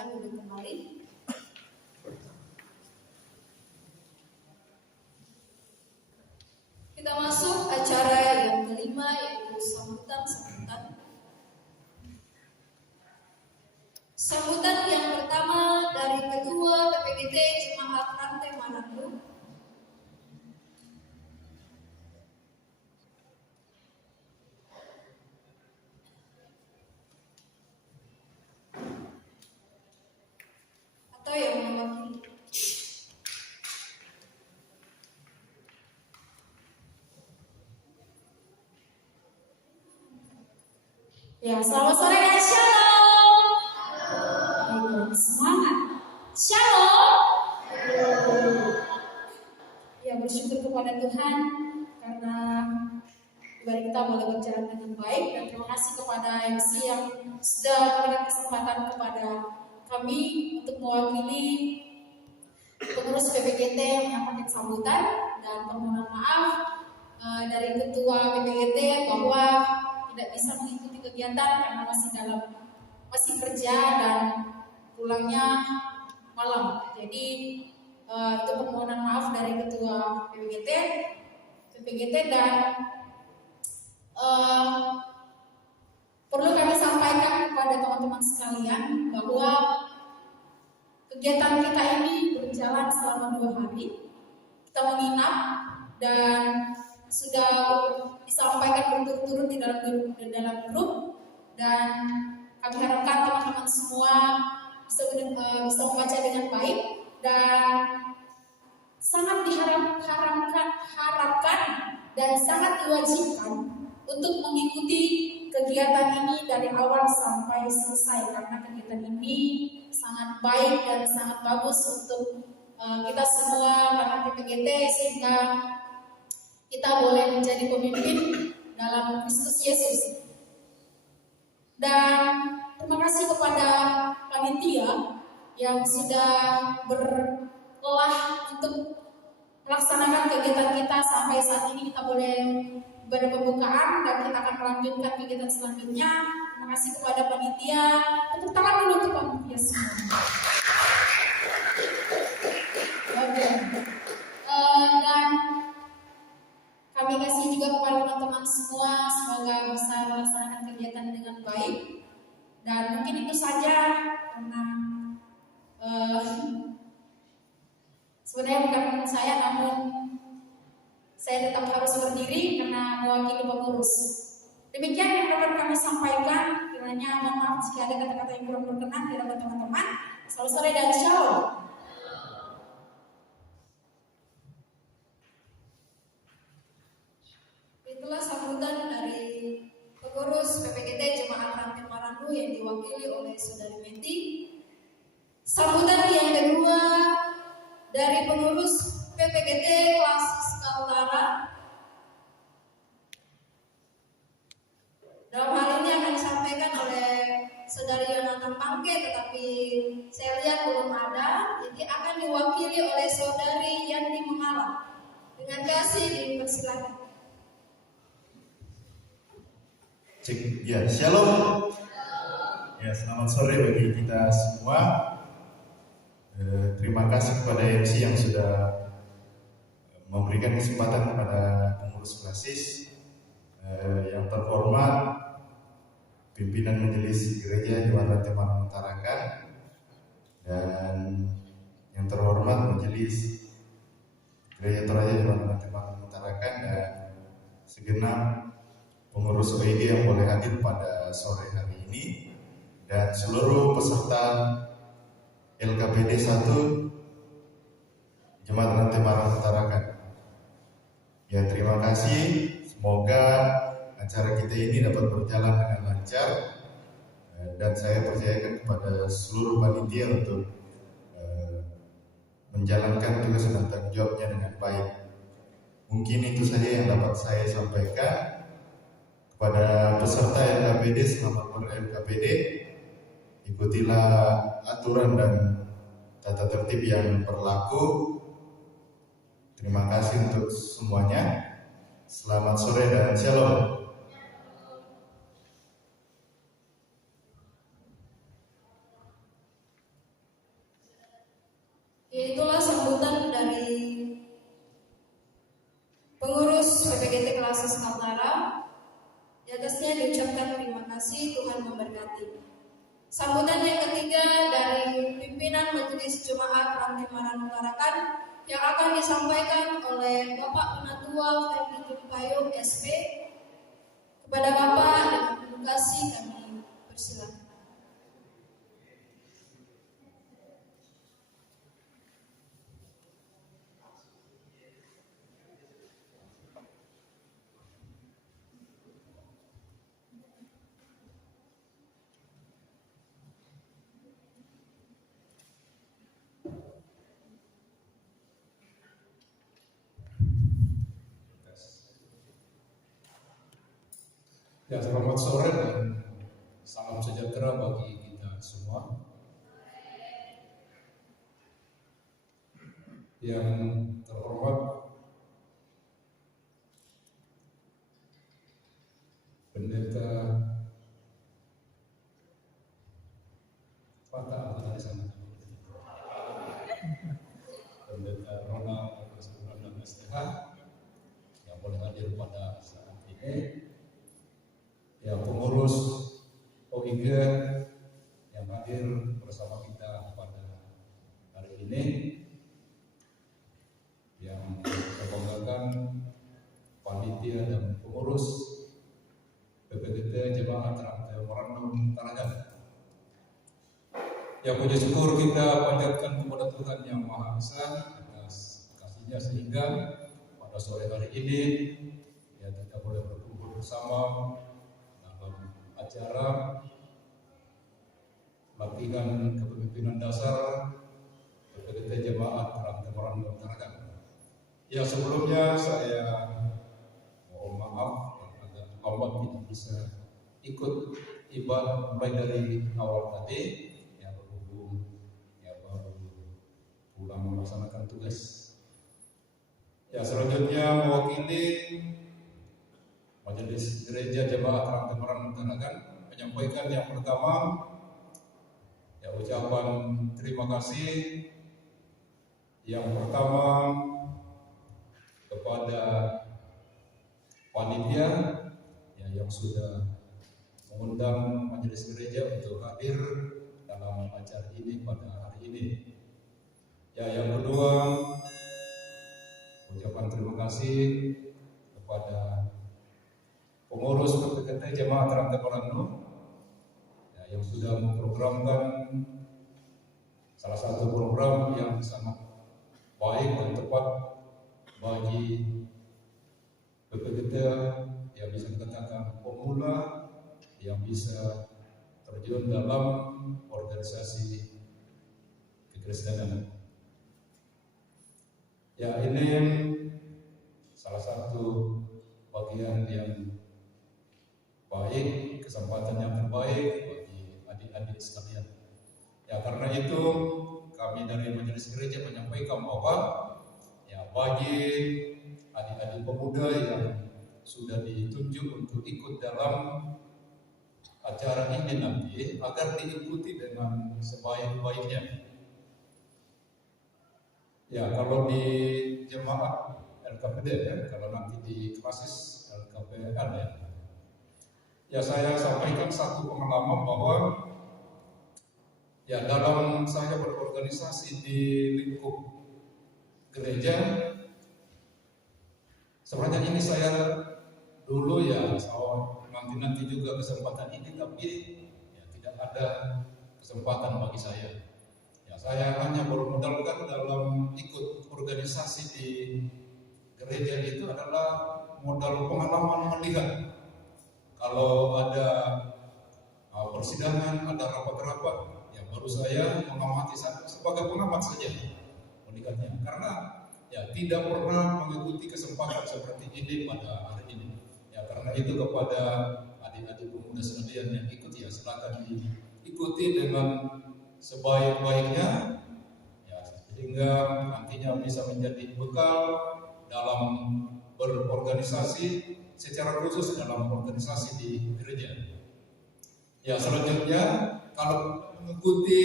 silakan duduk kembali. Kita masuk acara yang kelima, yaitu sambutan. Sambutan yang pertama dari Ketua PPGT Jemaat Rantai Manado. Atau yang mewakili. Ya, selamat sore dan shalom. Ayo, semangat. Shalom. Ya, bersyukur kepada Tuhan karena ibadah kita boleh berjalan dengan baik, dan terima kasih kepada MC yang sudah memberikan kesempatan kepada kami untuk mewakili pengurus PPGT yang menyampaikan sambutan, dan permohonan maaf dari Ketua PPGT bahwa tidak bisa mengikuti kegiatan karena masih kerja dan pulangnya malam. Jadi itu permohonan maaf dari Ketua PPGT dan perlu kami sampaikan kepada teman-teman sekalian bahwa kegiatan kita ini berjalan selama 2 hari. Kita menginap dan sudah disampaikan berturut-turut di dalam grup, dan kami harapkan teman-teman semua bisa membaca dengan baik, dan sangat harapkan dan sangat diwajibkan untuk mengikuti kegiatan ini dari awal sampai selesai, karena kegiatan ini sangat baik dan sangat bagus untuk kita semua para PPGT, sehingga kita boleh menjadi pemimpin dalam Kristus Yesus. Dan terima kasih kepada panitia yang sudah berlelah untuk melaksanakan kegiatan kita sampai saat ini. Kita boleh ibadah pembukaan dan kita akan melanjutkan kegiatan selanjutnya. Terima kasih kepada panitia. Tepuk tangan dulu untuk panitia semua. Oke. Dan kami kasih juga kepada teman-teman semua, semoga bisa melaksanakan kegiatan dengan baik. Dan mungkin itu saja, karena sebenarnya bukan saya, namun saya tetap harus berdiri karena mewakili pengurus. Demikian yang dapat kami sampaikan. Kiranya mohon maaf jika ada kata-kata yang kurang berkenan di hadapan teman-teman. Selamat sore dan shalom. Itulah sambutan dari pengurus PPGT Jemaat Rantai Manado yang diwakili oleh Saudari Meti. Sambutan yang kedua dari pengurus PPGT Klasis Kaltara. Dalam hal ini akan disampaikan oleh Saudari Yonatan Pangke, tetapi saya lihat belum ada. Jadi akan diwakili oleh Saudari Yandi Mengala. Dengan kasih dipersilakan. Ya, shalom. Ya, selamat sore bagi kita semua. Terima kasih kepada MC yang sudah memberikan kesempatan kepada pengurus klasis. Yang terhormat pimpinan Majelis Gereja Jemaat Rantai Manado Tarakan, dan yang terhormat Majelis Gereja Toraja Jemaat Rantai Manado Tarakan, dan segenap pengurus OIG yang boleh hadir pada sore hari ini, dan seluruh peserta LKPD 1 Jemaat Rantai Manado Tarakan. Ya, terima kasih. Semoga acara kita ini dapat berjalan dengan lancar, dan saya percayakan kepada seluruh panitia untuk menjalankan tugas dan tanggung jawabnya dengan baik. Mungkin itu saja yang dapat saya sampaikan. Kepada peserta LKPD, selamat ber-LKPD. Ikutilah aturan dan tata tertib yang berlaku. Terima kasih untuk semuanya. Selamat sore dan shalom. kasih, Tuhan memberkati. Sambutan yang ketiga dari pimpinan Majelis Jemaat Rantimaran Tarakan yang akan disampaikan oleh Bapak Penatua Ferdi Jumpayung SP. Kepada Bapak dengan penuh kasih kami persilakan. Ya, selamat sore dan salam sejahtera bagi kita semua. Yang terhormat Pendeta Fatah atau di sana, Pendeta Ronald STH yang boleh hadir pada saat ini. Ya, pengurus OIG yang hadir bersama kita pada hari ini, yang membanggakan panitia dan pengurus PPGT Jemaat Rantimaran Tarakan. Yang puji syukur kita panjatkan kepada Tuhan Yang Maha Esa atas kasih-Nya sehingga pada sore hari ini ya kita boleh berkumpul bersama acara latihan kepemimpinan dasar PPGT Jemaat Rantimaran Tarakan. Ya, sebelumnya saya mohon maaf agak lambat tidak bisa ikut ibadah mulai dari awal tadi ya, berhubung ya baru pulang melaksanakan tugas. Ya, selanjutnya mewakili Majelis Gereja Jemaat Rantimaran Tarakan menyampaikan yang pertama ya ucapan terima kasih yang pertama kepada panitia ya, yang sudah mengundang Majelis Gereja untuk hadir dalam acara ini pada hari ini. Ya, yang kedua ucapan terima kasih kepada pengurus PPGT Jemaat Rantimaran ya, yang sudah memprogramkan salah satu program yang sangat baik dan tepat bagi PPGT yang bisa dikatakan pemula yang bisa terjun dalam organisasi kekristenan. Ya, ini salah satu bagian yang baik, kesempatan yang terbaik bagi adik-adik sekalian. Ya, karena itu kami dari Majelis Gereja menyampaikan bahwa ya bagi adik-adik pemuda yang sudah ditunjuk untuk ikut dalam acara ini nanti agar diikuti dengan sebaik-baiknya. Ya, kalau di jemaat LKPD ya, kalau nanti di klasis LKPD ya saya sampaikan satu pengalaman bahwa ya dalam saya berorganisasi di lingkup gereja, sebenarnya ini saya dulu ya nanti juga kesempatan ini, tapi ya tidak ada kesempatan bagi saya. Ya, saya hanya bermodalkan dalam ikut organisasi di gereja itu adalah modal pengalaman melihat. Kalau ada persidangan, ada rapat-rapat, ya baru saya mengamati sebagai pengamat saja melihatnya. Karena ya tidak pernah mengikuti kesempatan seperti ini pada hari ini. Ya, karena itu kepada adik-adik pemuda sekalian yang ikut ya silakan diikuti dengan sebaik-baiknya, ya sehingga nantinya bisa menjadi bekal dalam berorganisasi secara khusus dalam organisasi di gereja. Ya, selanjutnya kalau mengikuti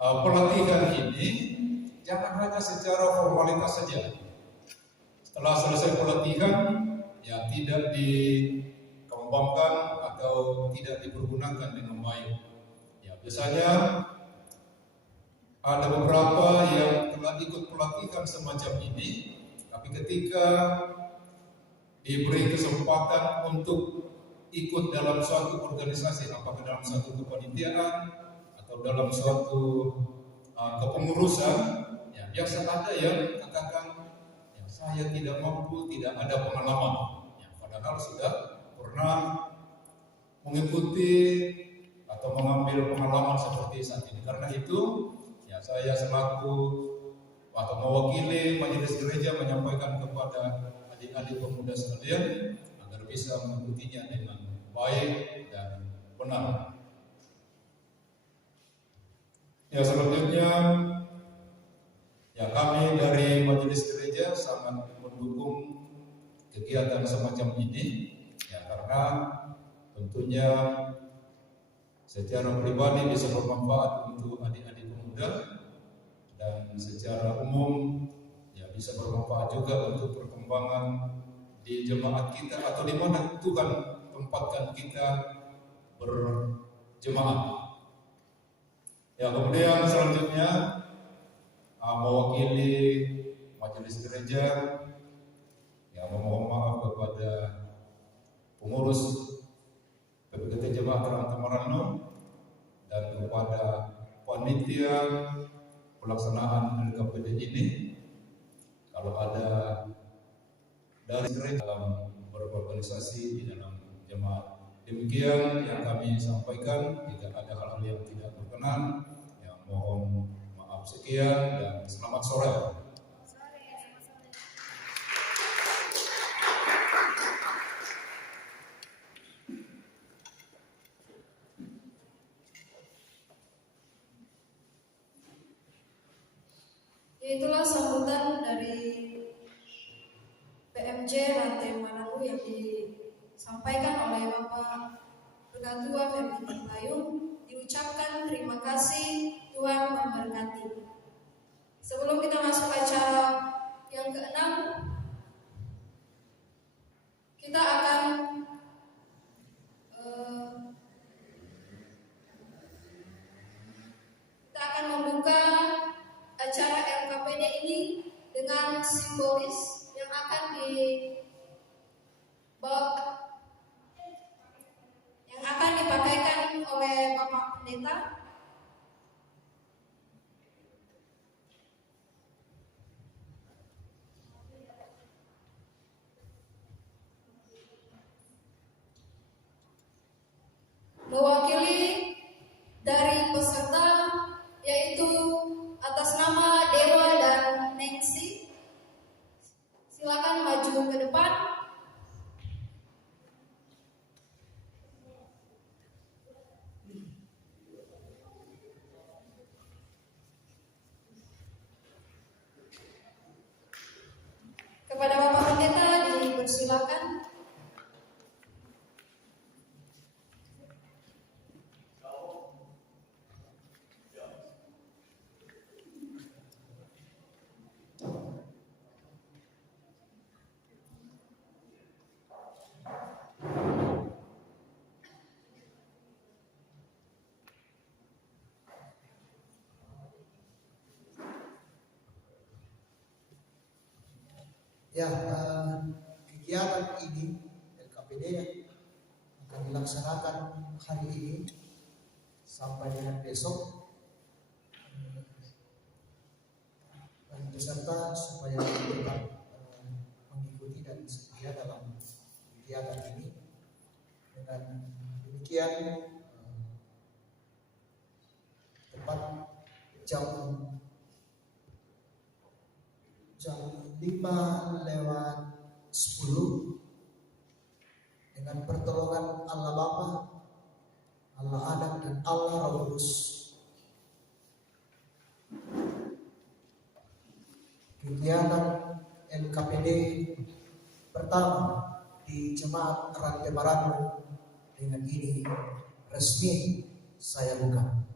pelatihan ini jangan hanya secara formalitas saja. Setelah selesai pelatihan ya tidak dikembangkan atau tidak dipergunakan dengan baik. Ya, biasanya ada beberapa yang telah ikut pelatihan semacam ini, tapi ketika diberi kesempatan untuk ikut dalam suatu organisasi, apakah dalam suatu kepanitiaan atau dalam suatu kepengurusan, ya, biasa ada yang katakan, ya, saya tidak mampu, tidak ada pengalaman, ya, padahal sudah pernah mengikuti atau mengambil pengalaman seperti saat ini. Karena itu, ya, saya selaku atau mewakili majelis gereja menyampaikan kepada adik-adik pemuda sekalian agar bisa mengikutinya dengan baik dan benar. Ya, selanjutnya, ya, kami dari majelis gereja sangat mendukung kegiatan semacam ini, ya, karena tentunya secara pribadi bisa bermanfaat untuk adik-adik pemuda dan secara umum, ya, bisa bermanfaat juga untuk perkembangan di jemaat kita atau di mana Tuhan tempatkan kita berjemaat. Ya, kemudian selanjutnya mewakili majelis gereja, ya, memohon maaf kepada pengurus PPGT Jemaat Terang Tamarano dan kepada panitia pelaksanaan LKPD ini. Kalau ada dari gereja dalam berorganisasi di dalam jemaat, demikian yang kami sampaikan. Jika ada hal-hal yang tidak berkenan, ya, mohon maaf. Sekian dan selamat sore. Itulah sambutan dari PMJ Rantai Manado yang disampaikan oleh Bapak Pergatua Ferdi Payung. Diucapkan terima kasih, Tuhan memberkati. Sebelum kita masuk acara yang ke-6, kita akan membuka acara LKPD ini dengan simbolis yang akan dipakaikan oleh Bapak Pendeta. Mewakili dari peserta yaitu atas nama Dewa dan Nengsi, silakan maju ke depan. Kepada Bapak Pendeta dipersilakan. Ya, kegiatan ini LKPD akan dilaksanakan hari ini sampai dengan besok. Dan peserta supaya tetap mengikuti dan setia dalam kegiatan ini. Dengan demikian, tepat jam 5:10 dengan pertolongan Allah Bapa, Allah Anak dan Allah Roh Kudus, kegiatan LKPD pertama di Jemaat Rantai Manado dengan ini resmi saya buka.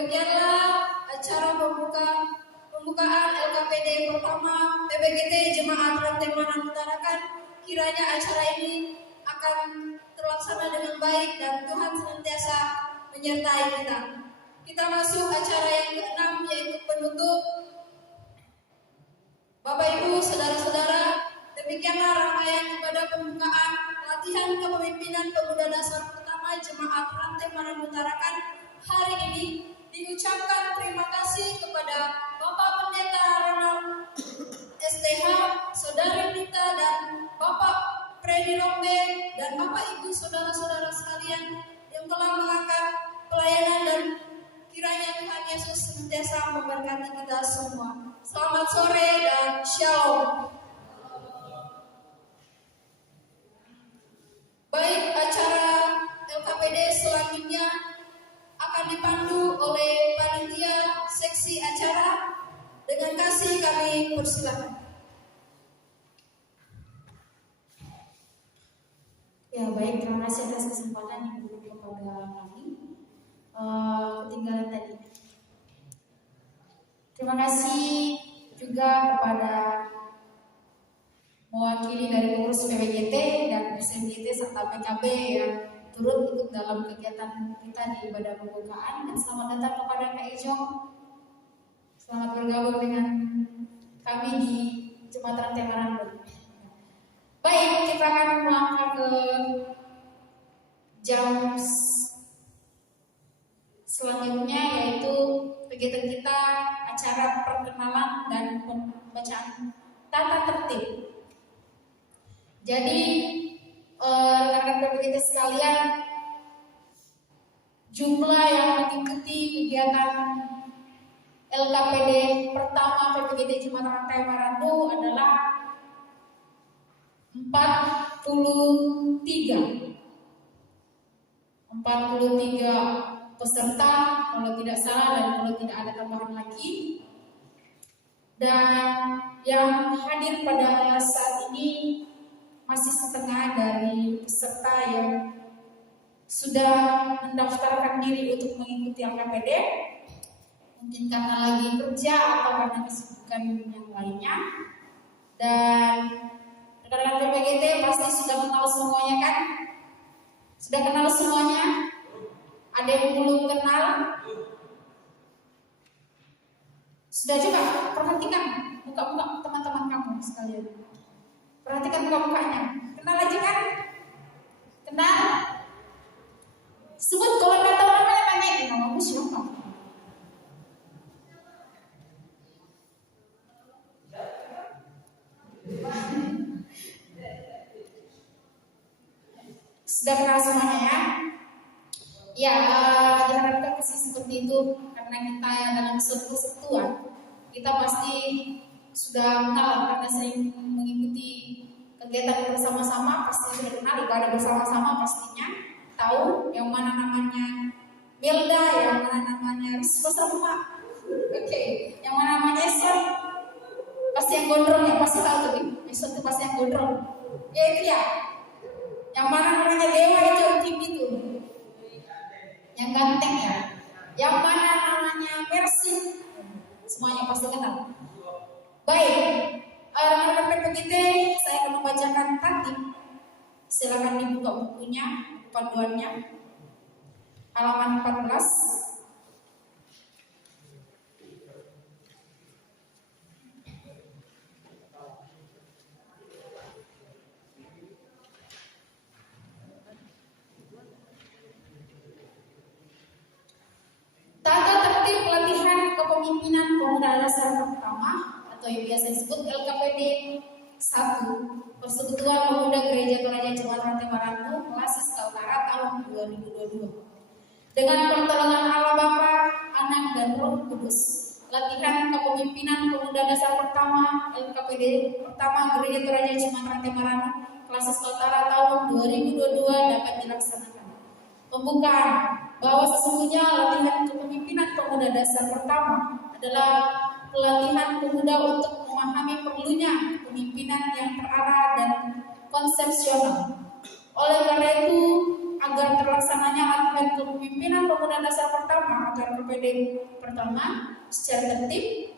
Demikianlah acara pembukaan LKPD pertama PPGT Jemaat Rantai Manan Utarakan. Kiranya acara ini akan terlaksana dengan baik dan Tuhan senantiasa menyertai kita. Kita masuk acara yang ke-6 yaitu penutup. Bapak Ibu, saudara-saudara, demikianlah rangkaian ibadah pembukaan latihan kepemimpinan pemuda dasar pertama Jemaat Rantai Manan Utarakan hari ini. Diucapkan terima kasih kepada Bapak Pendeta Ronald STH, Saudari Nita dan Bapak Freddy Rombe dan Bapak Ibu saudara-saudara sekalian yang telah mengangkat pelayanan, dan kiranya Tuhan Yesus senantiasa memberkati kita semua. Selamat sore dan shalom. Baik, acara LKPD selanjutnya akan dipandu oleh panitia seksi acara. Dengan kasih kami persilakan. Ya baik, terima kasih atas kesempatan yang diberikan kepada kami. Ketinggalan tadi. Terima kasih juga kepada mewakili dari pengurus PPGT dan SMGT serta PKB yang turut ikut dalam kegiatan kita di ibadah pembukaan. Dan selamat datang kepada Kak Ijong. Selamat bergabung dengan kami di Jembatan Rantai Manan. Baik, kita akan melangkah ke jam selanjutnya, yaitu kegiatan kita acara perkenalan dan pembacaan tata tertib. Jadi rekan-rekan PPGT sekalian, jumlah yang mengikuti kegiatan LKPD pertama PPGT Jemaat Rantai Manan adalah 43 peserta kalau tidak salah, dan kalau tidak ada tambahan lagi. Dan yang hadir pada saat ini masih setengah dari peserta yang sudah mendaftarkan diri untuk mengikuti LKPD, mungkin karena lagi kerja atau karena kesibukan yang lainnya. Dan rekan-rekan PPGT pasti sudah kenal semuanya kan? Sudah kenal semuanya? Ada yang belum kenal? Sudah juga? Perhatikan muka-muka teman-teman kamu sekalian. Perhatikan muka-mukanya. Kenal aja kan? Kenal? Sebut kalau nggak tahu namanya, tanya namamu siapa? Sudah kenal semuanya ya? Ya, diharapkan sih seperti itu, karena kita dalam suatu kesatuan, kita pasti sudah kenal karena sering mengikuti kegiatan bersama-sama, pasti sudah kenal ibadah bersama-sama, pastinya tahu yang mana namanya Melda, yang mana namanya Rizko sama, oke, yang mana namanya Eson, pasti yang gondrong ya, pasti tahu tuh, Eson itu pasti yang gondrong, ya itu ya. Yang mana namanya Dewa itu tim itu, yang ganteng ya. Yang mana namanya Mercy, semuanya pasti kenal. Baik, rekan-rekan PPGT, saya akan membacakan tertib. Silakan dibuka bukunya, panduannya, halaman 14. Tata tertib pelatihan kepemimpinan pemuda dasar pertama atau yang biasa disebut LKPD 1 Persekutuan Pemuda Gereja Toraja Jemaat Rantai Manan Klasis Kaltara tahun 2022. Dengan pertolongan Allah Bapa, Anak dan Roh Kudus, latihan kepemimpinan pemuda dasar pertama LKPD pertama Gereja Toraja Jemaat Rantai Manan Klasis Kaltara tahun 2022 dapat dilaksanakan. Pembukaan bahwa sesungguhnya latihan kepemimpinan pemuda dasar pertama adalah pelatihan pemuda untuk memahami perlunya kepemimpinan yang terarah dan konsepsional. Oleh karena itu, agar terlaksananya latihan kepemimpinan pemuda dasar pertama atau KPD pertama secara tertib,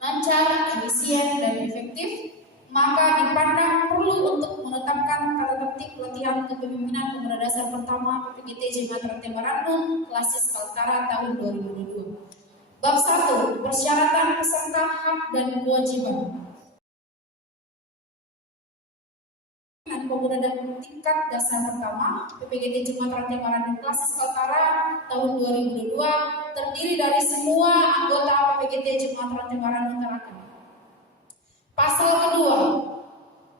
lancar, efisien, dan efektif, maka dipandang perlu untuk menetapkan tata tertib latihan kepemimpinan pemuda dasar pertama PPGT Jemaat Rantai Marannu Klasis Kaltara tahun 2022. Bab 1. Persyaratan peserta hak dan kewajiban. Pemuda dan tingkat dasar pertama PPGT Jemaat Rantai Marannu Klasis Kaltara tahun 2022 terdiri dari semua anggota PPGT Jemaat Rantai Marannu Tarakan. Pasal kedua,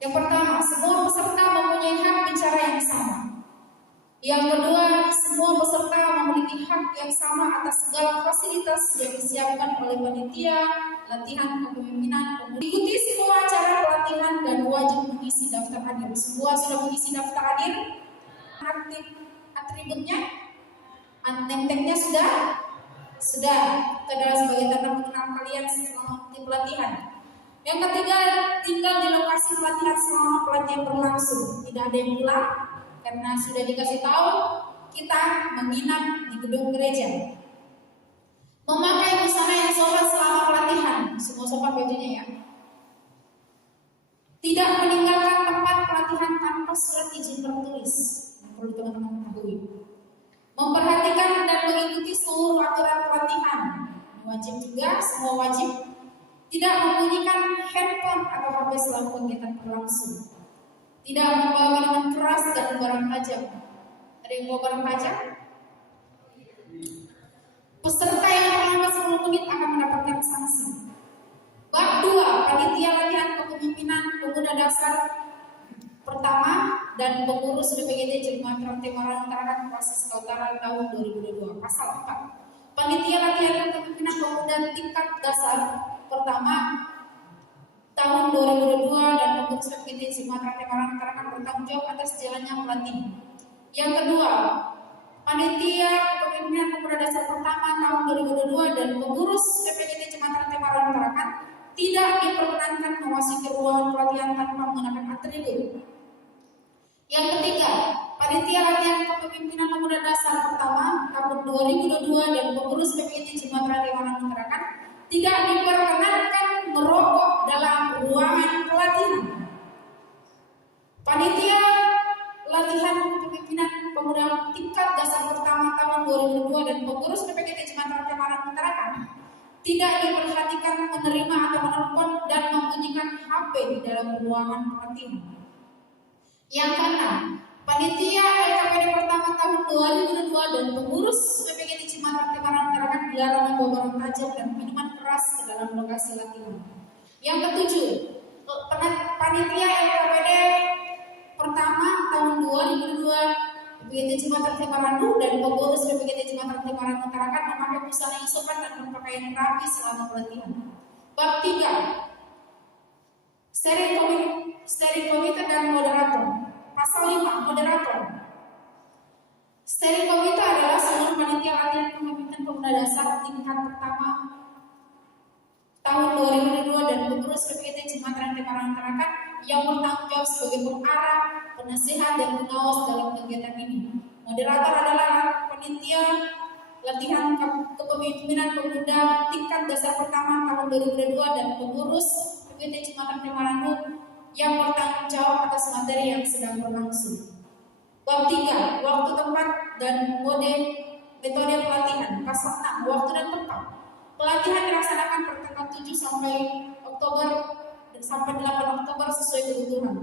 yang pertama, semua peserta mempunyai hak bicara yang sama. Yang kedua, semua peserta memiliki hak yang sama atas segala fasilitas yang disiapkan oleh panitia latihan kepemimpinan. Ikuti semua acara pelatihan dan wajib mengisi daftar hadir. Semua sudah mengisi daftar hadir? Atributnya? Name-tag-nya sudah? Sudah. Itu adalah sebagai tanda mengenal kalian selama mengikuti pelatihan. Yang ketiga, tinggal di lokasi pelatihan selama pelatihan berlangsung. Tidak ada yang pulang karena sudah dikasih tahu kita menginap di gedung gereja. Memakai busana yang sopan selama pelatihan. Semua sopan bajunya ya. Tidak meninggalkan tempat pelatihan tanpa surat izin tertulis. Perlu teman-teman ketahui. Memperhatikan dan mengikuti seluruh aturan pelatihan. Wajib juga, semua wajib. Tidak membunyikan handphone atau HP selama kegiatan berlangsung. Tidak membawa minuman keras dan barang tajam. Ada yang bawa barang tajam? Peserta yang terlambat 10 menit akan mendapatkan sanksi. Bab 2. Panitia latihan kepemimpinan pemuda dasar pertama dan pengurus PPGT Jemaat Rantai Marannu Tarakan Klasis Kaltara tahun 2022. Pasal 4. Panitia latihan kepemimpinan pemuda tingkat dasar pertama tahun 2022 dan pengurus PPGT Jemaat Rantai Marannu Tarakan bertanggung jawab atas jalannya pelatihan. Yang kedua, panitia kepemimpinan pemuda dasar pertama tahun 2022 dan pengurus PPGT Jemaat Rantai Marannu Tarakan tidak diperkenankan memasuki ruangan pelatihan tanpa mengenakan atribut. Yang ketiga, panitia latihan kepemimpinan pemuda dasar pertama tahun 2022 dan pengurus PPGT Jemaat Rantai Marannu Tarakan tidak diperkenankan merokok dalam ruangan pelatihan. Panitia latihan kepemimpinan pemuda tingkat dasar pertama tahun 2002 dan pengurus PPGT Jemaat Rantai Marannu Tarakan tidak diperhatikan menerima atau menelpon dan membunyikan HP di dalam ruangan pelatihan. Yang keenam, panitia LKPD pertama tahun 2002 dan pengurus PPGT Jemaat Rantai Marannu Tarakan dilarang membawa barang tajam dan minuman keras ke dalam lokasi latihan. Yang ketujuh, panitia LKPD pertama tahun 2002 PPGT Jemaat Rantai Marannu dan pengurus PPGT Jemaat Rantai Marannu Tarakan memakai busana yang sopan dan berpakaian rapi selama pelatihan. Bab 3. Steering komite dan moderator. Pasal 5. Moderator. Steering komite adalah seluruh panitia latihan kepemimpinan pemuda dasar tingkat pertama tahun 2002 dan pengurus PPGT Jemaat Rantai Marannu Tarakan yang bertanggung jawab sebagai pengarah, penasihat, dan pengawas dalam kegiatan ini. Moderator adalah panitia latihan kepemimpinan pemuda tingkat dasar pertama tahun 2002 dan pengurus PPGT Jemaat Rantai Marannu yang bertanggung jawab atas materi yang sedang berlangsung. Bab 3. Waktu, tempat, dan metode pelatihan. Pasal 6. Waktu dan tempat. Pelatihan dilaksanakan pada tanggal 7 sampai 8 Oktober sesuai kebutuhan.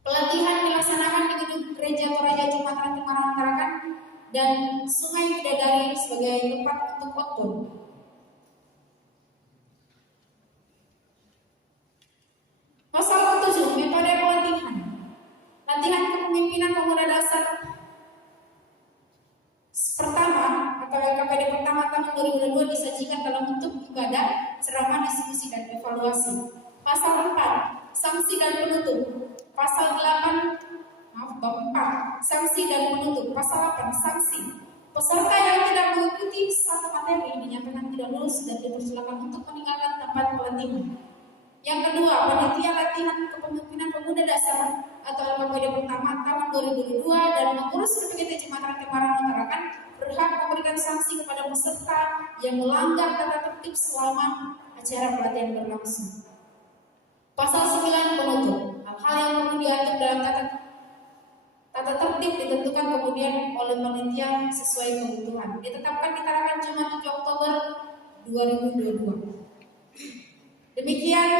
Pelatihan dilaksanakan di gedung Gereja Toraja Jemaat Rantai Marannu Tarakan dan Sungai Bidadari sebagai tempat untuk outbound. Pasal 7. Metode pelatihan. Latihan kepemimpinan pemuda dasar pertama atau LKPD pertama tahun 2002 disajikan dalam bentuk ibadah, ceramah, diskusi, dan evaluasi. Pasal 4. Sanksi dan penutup. Pasal 8. Bab 4. Sanksi dan penutup. Pasal 8. Sanksi. Peserta yang tidak mengikuti satu materi dinyatakan tidak lulus dan dipersilakan untuk meninggalkan tempat pelatihan. Yang kedua, panitia latihan kepemimpinan pemuda dasar atau LKPD pertama tahun 2022 dan mengurus PPGT Jemaat Ranting Maranatha Tarakan berhak memberikan sanksi kepada peserta yang melanggar tata tertib selama acara pelatihan berlangsung. Pasal 9 penutup. Hal-hal yang perlu diatur dalam tata tertib ditentukan kemudian oleh panitia sesuai kebutuhan. Ditetapkan di Tarakan Jumat 7 Oktober 2022. Demikian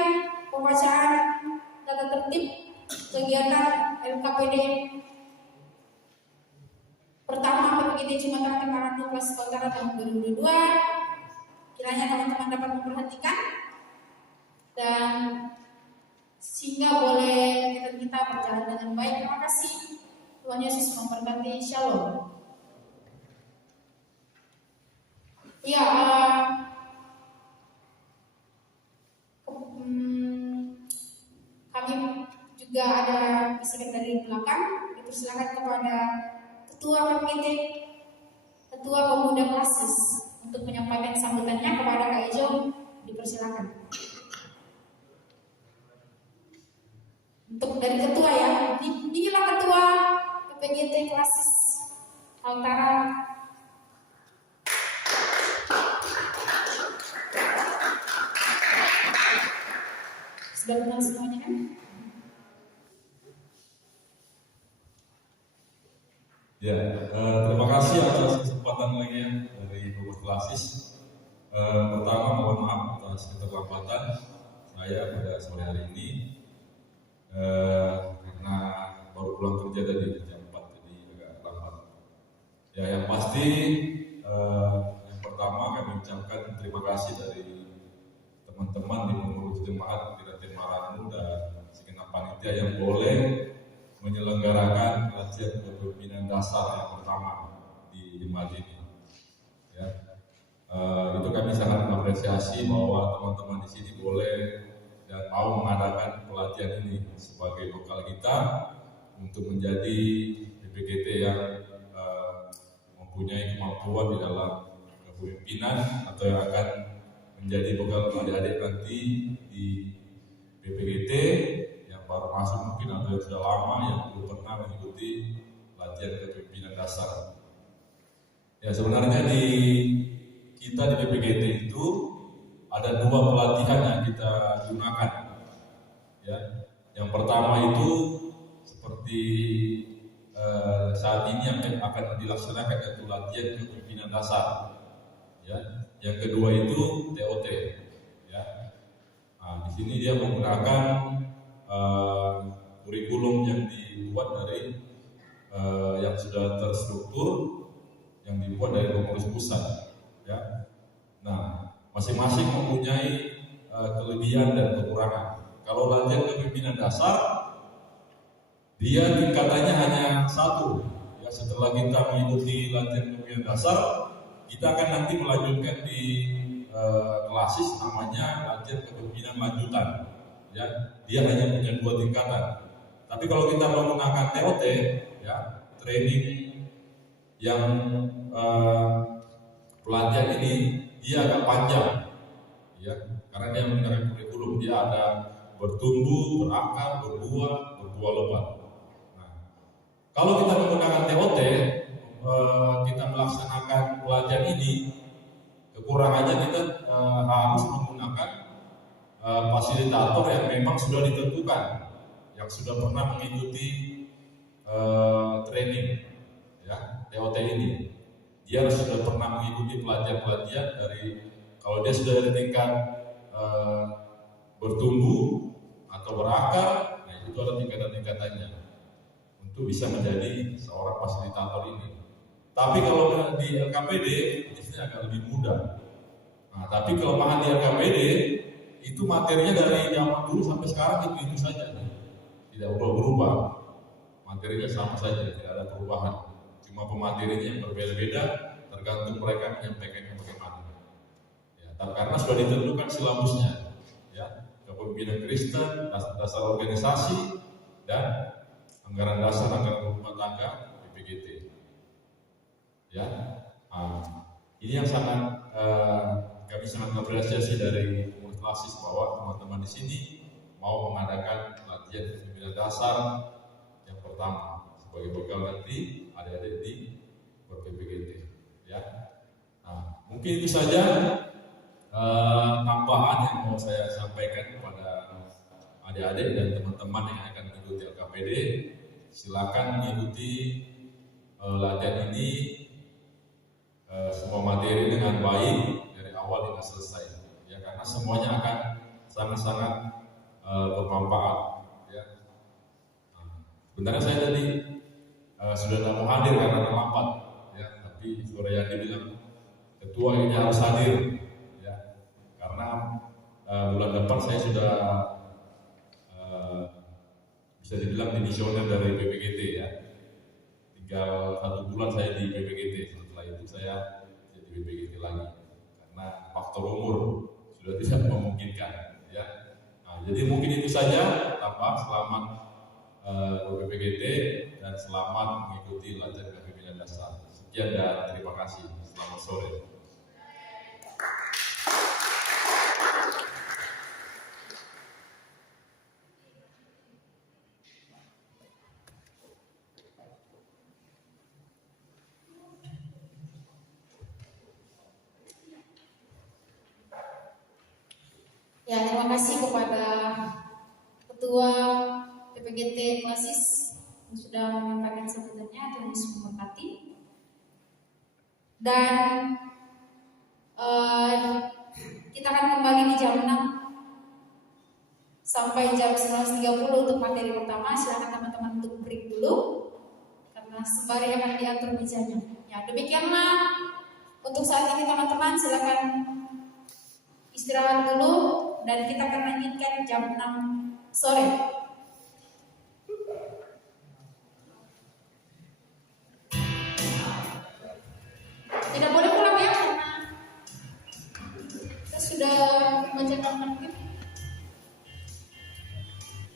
pembacaan tata tertib kegiatan LKPD pertama PPGT Jemaat Ranting Maranatha kelas Kaltara tahun 2022. Kiranya teman-teman dapat memperhatikan dan sehingga boleh kita berjalan dengan baik. Terima kasih. Tuhan Yesus memberkati. Shalom. Ya, kami juga ada bisikan dari belakang. Dipersilakan kepada Ketua PPGT, Ketua Pemuda Klasis untuk menyampaikan sambutannya kepada Kak Ejo. Dipersilakan. Untuk dari Ketua ya, inilah Ketua PPGT Klasis Kaltara. Sudah kenal semuanya kan? Ya, terima kasih atas kesempatan lagi ya dari Bogor Klasis. Pertama mohon maaf atas keterlambatan saya pada sore hari ini karena baru pulang kerja tadi jam 4 jadi agak lambat. Ya, yang pasti yang pertama kami ucapkan terima kasih dari teman-teman di pengurus jemaat di Ranting Maranatha dan segenap panitia yang boleh menyelenggarakan pelatihan kepemimpinan dasar yang pertama di jemaat ini. Ya, itu kami sangat mengapresiasi bahwa teman-teman di sini boleh dan mau mengadakan pelatihan ini sebagai bekal kita untuk menjadi PPGT yang mempunyai kemampuan di dalam kepemimpinan atau yang akan menjadi bekal adik-adik nanti di PPGT yang baru masuk mungkin atau yang sudah lama yang belum pernah mengikuti pelatihan kepemimpinan dasar. Ya, sebenarnya kita di PPGT itu ada 2 pelatihan yang kita gunakan. Ya, yang pertama itu seperti saat ini yang akan dilaksanakan yaitu latihan kepemimpinan dasar. Ya, yang kedua itu TOT. Ya, nah, di sini dia menggunakan kurikulum yang dibuat dari yang sudah terstruktur, yang dibuat dari pengurus pusat. Ya, nah masing-masing mempunyai kelebihan dan kekurangan. Kalau latihan kepemimpinan dasar, dia tingkatannya hanya 1. Ya, setelah kita mengikuti latihan kepemimpinan dasar, kita akan nanti melanjutkan di klasis namanya latihan kepemimpinan lanjutan. Ya, dia hanya punya 2 tingkatan. Tapi kalau kita menggunakan TOT, ya, training yang pelatihan ini dia agak panjang, ya, karena dia menggunakan kurikulum. Dia ada bertumbuh, berakar, berbuah lebat. Nah, kalau kita menggunakan TOT, kita melaksanakan pelatihan ini, kekurangannya kita harus menggunakan fasilitator yang memang sudah ditentukan, yang sudah pernah mengikuti training, ya, TOT ini. Dia harus sudah pernah mengikuti pelatihan-pelatihan dari, kalau dia sudah dari tingkat bertumbuh atau berakar, nah itu ada tingkatan-tingkatannya untuk bisa menjadi seorang fasilitator ini. Tapi kalau di LKPD biasanya agak lebih mudah. Nah, tapi kelemahan di LKPD itu materinya dari zaman dulu sampai sekarang itu saja, tidak berubah. Materinya sama saja, tidak ada perubahan. Cuma pematerinya yang berbeda-beda, tergantung mereka menyampaikannya bagaimana. Ya, karena sudah ditentukan silabusnya, ya, kepemimpinan Kristen, dasar organisasi, dan anggaran dasar anggaran rumah tangga PPGT. Ya, ini yang sangat kami sangat apresiasi dari pengurus klasis bahwa teman-teman di sini mau mengadakan latihan kepemimpinan dasar yang pertama sebagai bekal nanti adik-adik di PPGT ya. Nah, mungkin itu saja tambahan yang mau saya sampaikan kepada adik-adik dan teman-teman yang akan mengikuti LKPD. Silakan mengikuti latihan ini semua materi dengan baik dari awal hingga selesai ya, karena semuanya akan sangat-sangat bermanfaat ya. Nah, sebenarnya saya tadi sudah tidak mau hadir karena terlambat ya, tapi sore yang dibilang ketua ini harus hadir ya, karena bulan depan saya sudah bisa dibilang dimisioner dari PPGT ya. Tinggal 1 bulan saya di PPGT, setelah itu saya jadi PPGT lagi karena faktor umur sudah tidak memungkinkan ya. Nah, jadi mungkin itu saja. Selamat PPGT dan selamat mengikuti latihan kepemimpinan dasar. Sekian dan terima kasih. Selamat sore. Ya, terima kasih kepada Ketua PPGT Klasis yang sudah menyampaikan sambutannya. Tuhan Yesus memberkati. Dan kita akan kembali di jam 6 sampai jam 19.30 untuk materi pertama. Silakan teman-teman untuk break dulu karena sembari akan diatur mejanya. Ya, demikianlah untuk saat ini teman-teman, silakan istirahat dulu dan kita akan lanjutkan jam 6 sore.